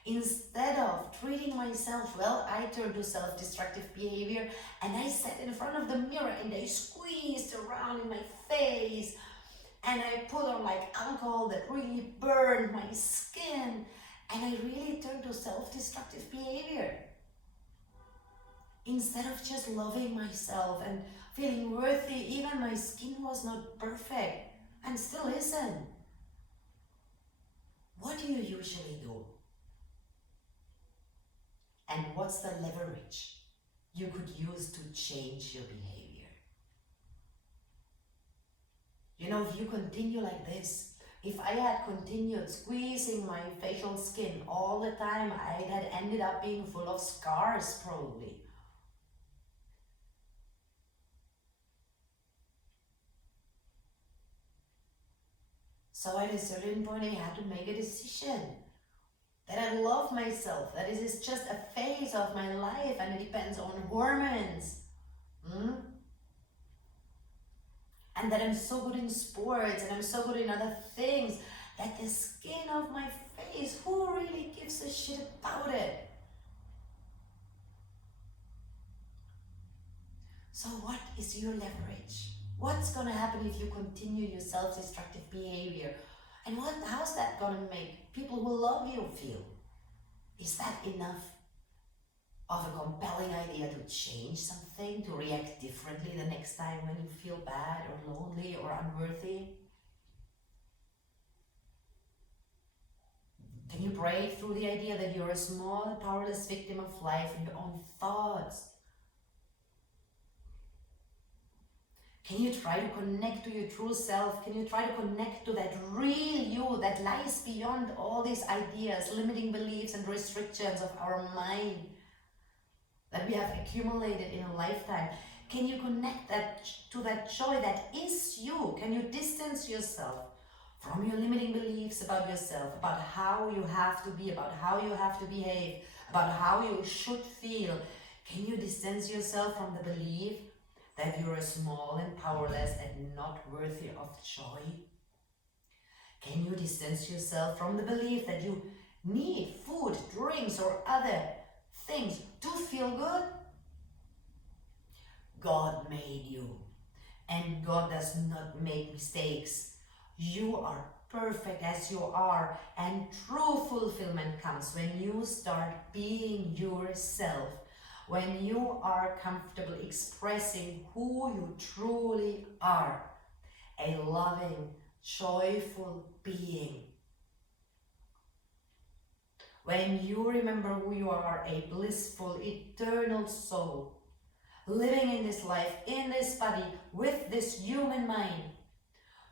instead of treating myself well, I turned to self-destructive behavior, and I sat in front of the mirror and I squeezed around in my face, and I put on alcohol that really burned my skin, and I really turned to self-destructive behavior. Instead of just loving myself and feeling worthy, even my skin was not perfect and still isn't. What do you usually do? And what's the leverage you could use to change your behavior. You know, if you continue like this, if I had continued squeezing my facial skin all the time, I had ended up being full of scars probably. So at a certain point I had to make a decision that I love myself, that it is just a phase of my life and it depends on hormones. And that I'm so good in sports and I'm so good in other things that the skin of my face, who really gives a shit about it? So what is your leverage? What's gonna happen if you continue your self-destructive behavior? And how's that gonna make people who love you feel? Is that enough of a compelling idea to change something, to react differently the next time when you feel bad or lonely or unworthy? Can you break through the idea that you're a small, powerless victim of life and your own thoughts? Can you try to connect to your true self? Can you try to connect to that real you that lies beyond all these ideas, limiting beliefs and restrictions of our mind that we have accumulated in a lifetime? Can you connect that to that joy that is you? Can you distance yourself from your limiting beliefs about yourself, about how you have to be, about how you have to behave, about how you should feel? Can you distance yourself from the belief that you are small and powerless and not worthy of joy? Can you distance yourself from the belief that you need food, drinks, or other things to feel good? God made you, and God does not make mistakes. You are perfect as you are, and true fulfillment comes when you start being yourself, when you are comfortable expressing who you truly are, a loving, joyful being. When you remember who you are, a blissful, eternal soul, living in this life, in this body, with this human mind,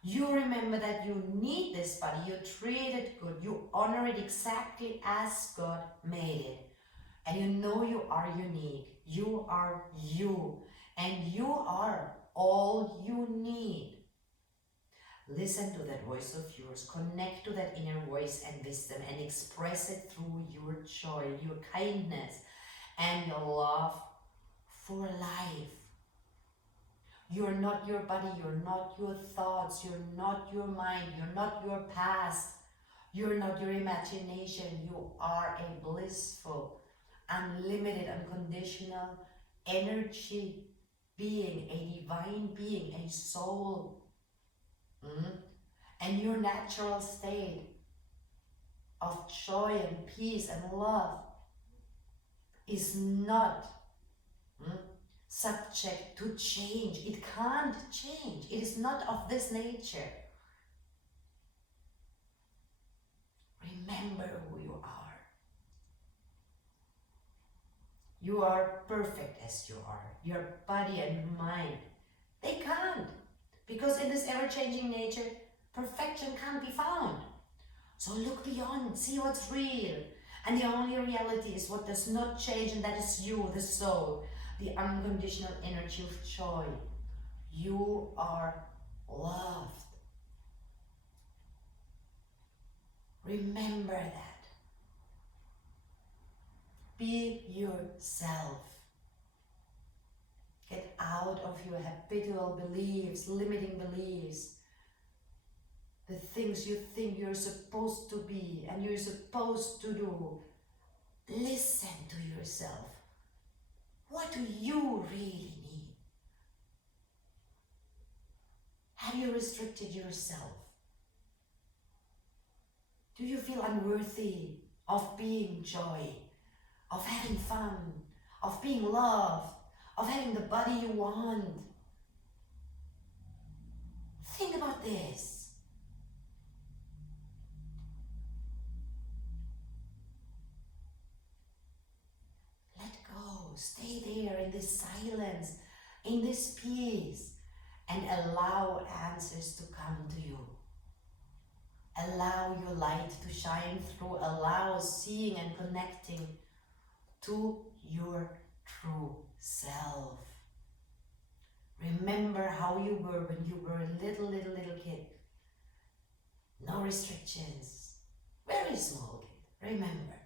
you remember that you need this body, you treat it good, you honor it exactly as God made it. And you know you are unique, you are you, and you are all you need. Listen to that voice of yours, connect to that inner voice and wisdom, and express it through your joy, your kindness, and your love for life. You're not your body, you're not your thoughts, you're not your mind, you're not your past, you're not your imagination. You are a blissful, unlimited, unconditional energy being, a divine being, a soul. And your natural state of joy and peace and love is not subject to change. It can't change. It is not of this nature. Remember who you are. You are perfect as you are. Your body and mind, they can't. Because in this ever-changing nature, perfection can't be found. So look beyond, see what's real. And the only reality is what does not change, and that is you, the soul, the unconditional energy of joy. You are loved. Remember that. Be yourself. Get out of your habitual beliefs, limiting beliefs, the things you think you're supposed to be and you're supposed to do. Listen to yourself. What do you really need? Have you restricted yourself? Do you feel unworthy of being joy, of having fun, of being loved, of having the body you want? Think about this. Let go, Stay there in this silence, in this peace, and allow answers to come to you. Allow your light to shine through. Allow seeing and connecting to your true self. Remember how you were when you were a little kid. No restrictions. Very small kid. Remember.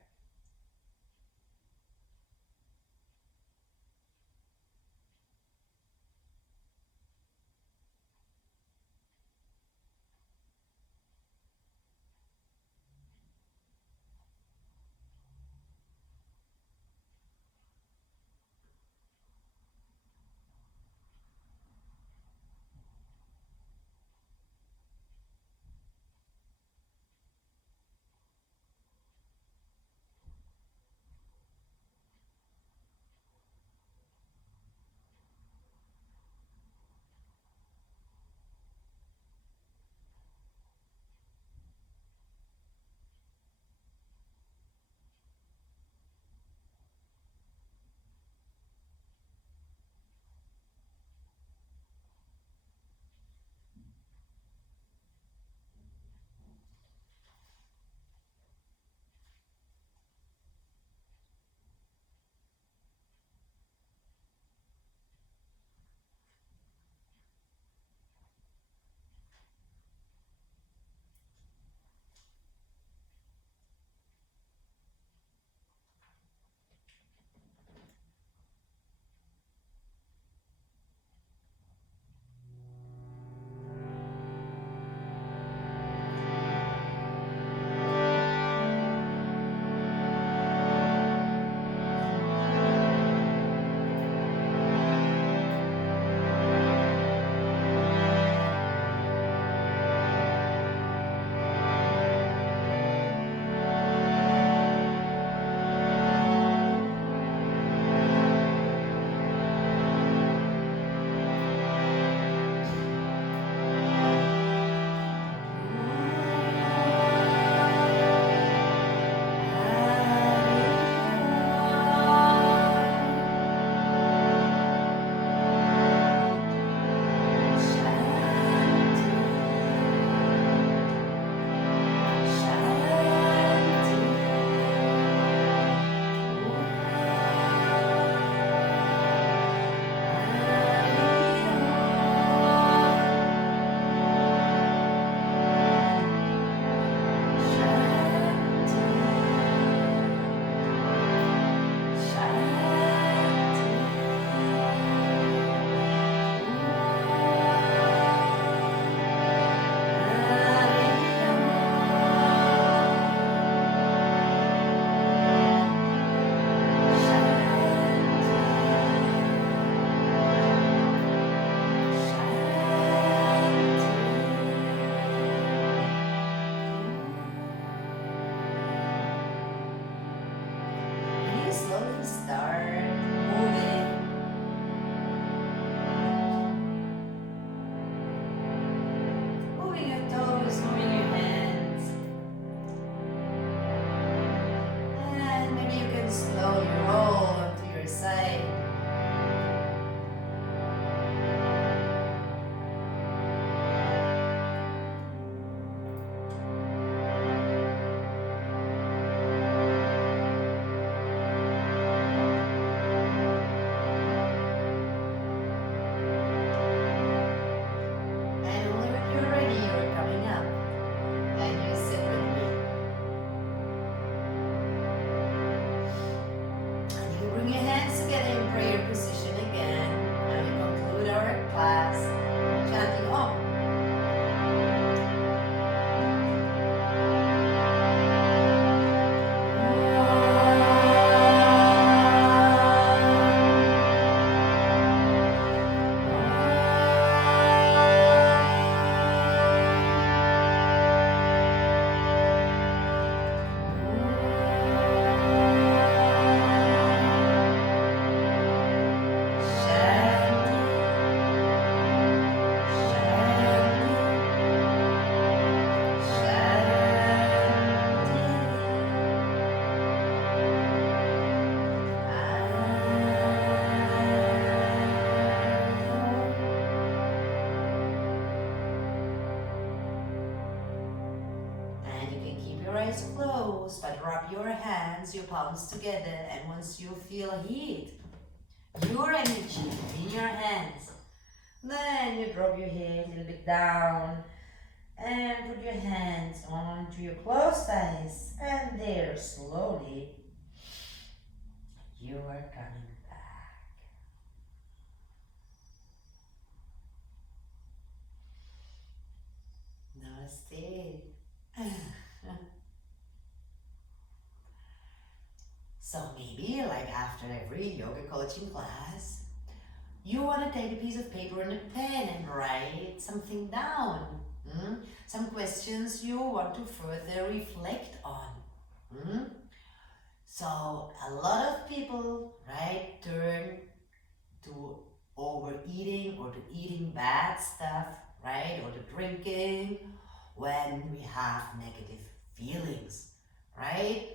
eyes closed, but rub your hands, your palms together, and once you feel heat, your energy in your hands, then you drop your head a little bit down and put your hands onto your closed eyes, and there slowly you are coming back. Namaste. So maybe like after every yoga coaching class, you want to take a piece of paper and a pen and write something down. Some questions you want to further reflect on. So a lot of people, right, turn to overeating or to eating bad stuff, right, or to drinking when we have negative feelings, right?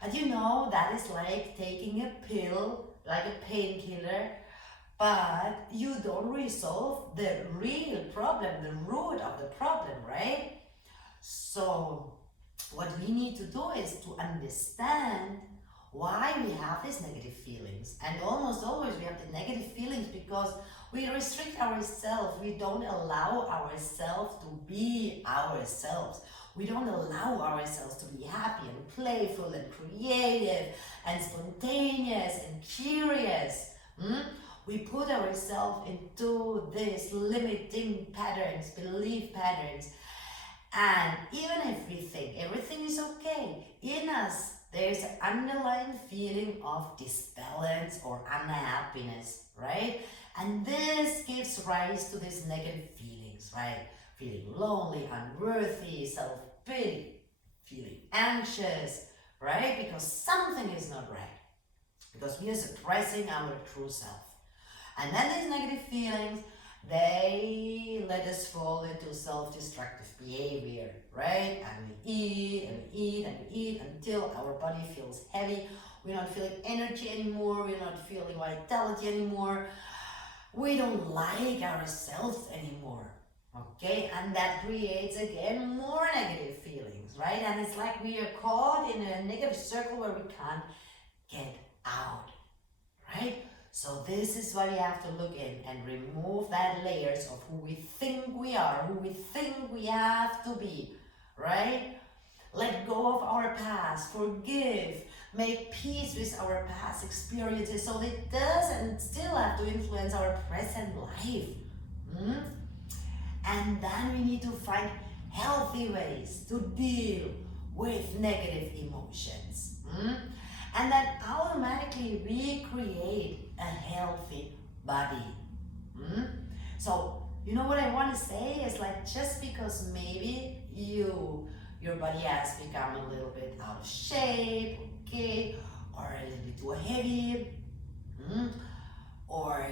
But you know, that is like taking a pill, like a painkiller, but you don't resolve the real problem, the root of the problem, right? So what we need to do is to understand why we have these negative feelings. And almost always we have the negative feelings because we restrict ourselves. We don't allow ourselves to be ourselves. We don't allow ourselves to be happy and playful and creative and spontaneous and curious. We put ourselves into these limiting patterns, belief patterns. And even if we think everything is okay, in us there's an underlying feeling of disbalance or unhappiness, right? And this gives rise to these negative feelings, right? Feeling lonely, unworthy, self-pity, feeling anxious, right? Because something is not right. Because we are suppressing our true self. And then these negative feelings, they let us fall into self-destructive behavior, right? And we eat and we eat and we eat until our body feels heavy. We're not feeling energy anymore. We're not feeling vitality anymore. We don't like ourselves anymore, okay? And that creates again more negative feelings, right? And it's like we are caught in a negative circle where we can't get out, right? So this is why we have to look in and remove that layers of who we think we are, who we think we have to be, right? Let go of our past, forgive, make peace with our past experiences so it doesn't still have to influence our present life. And then we need to find healthy ways to deal with negative emotions. And then automatically we create a healthy body. So, you know what I want to say is like, just because maybe your body has become a little bit out of shape, okay, or a little bit too heavy, or,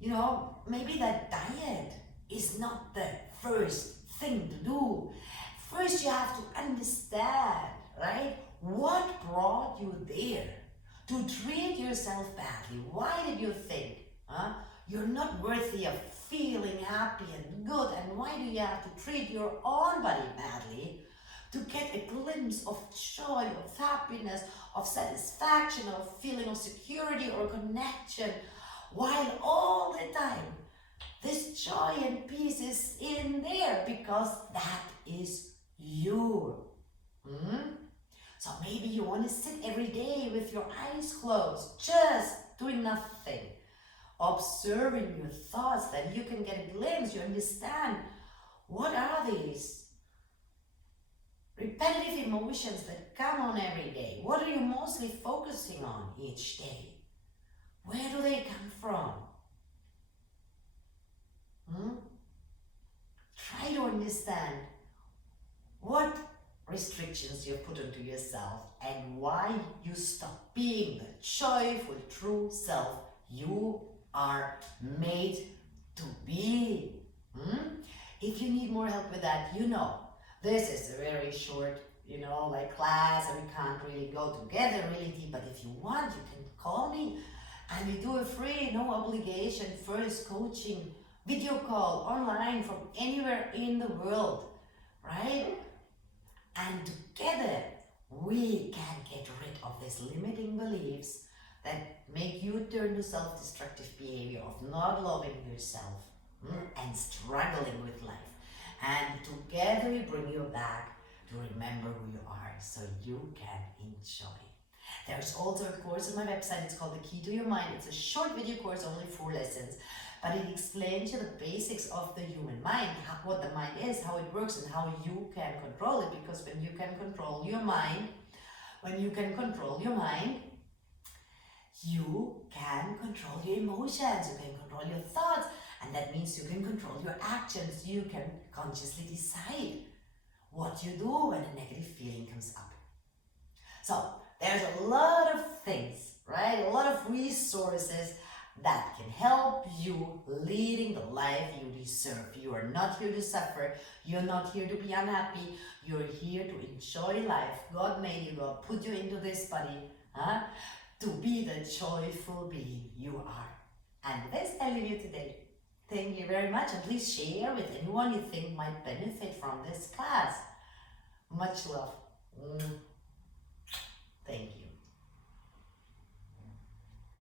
you know, maybe that diet is not the first thing to do. First you have to understand, right, what brought you there to treat yourself badly. Why did you think you're not worthy of feeling happy and good, and why do you have to treat your own body badly to get a glimpse of joy, of happiness, of satisfaction, of feeling of security or connection, while all the time this joy and peace is in there because that is you. So maybe you want to sit every day with your eyes closed, just doing nothing, observing your thoughts, that you can get a glimpse, you understand what are these repetitive emotions that come on every day. What are you mostly focusing on each day? Where do they come from? Try to understand what restrictions you put onto yourself and why you stop being the joyful, true self you are made to be. If you need more help with that, you know, this is a very short, like class, and we can't really go together really deep, but if you want, you can call me and we do a free, no obligation, first coaching video call online from anywhere in the world, right? And together, we can get rid of these limiting beliefs that make you turn to self-destructive behavior of not loving yourself and struggling with life. And together we bring you back to remember who you are so you can enjoy. There's also a course on my website. It's called The Key to Your Mind. It's a short video course, only 4 lessons, but it explains you the basics of the human mind, what the mind is, how it works, and how you can control it. Because when you can control your mind, you can control your emotions, you can control your thoughts, and that means you can control your actions. You can consciously decide what you do when a negative feeling comes up. So there's a lot of things, right? A lot of resources that can help you leading the life you deserve. You are not here to suffer. You're not here to be unhappy. You're here to enjoy life. God made you. God put you into this body to be the joyful being you are. And with this, I leave you today. Thank you very much, and please share with anyone you think might benefit from this class. Much love.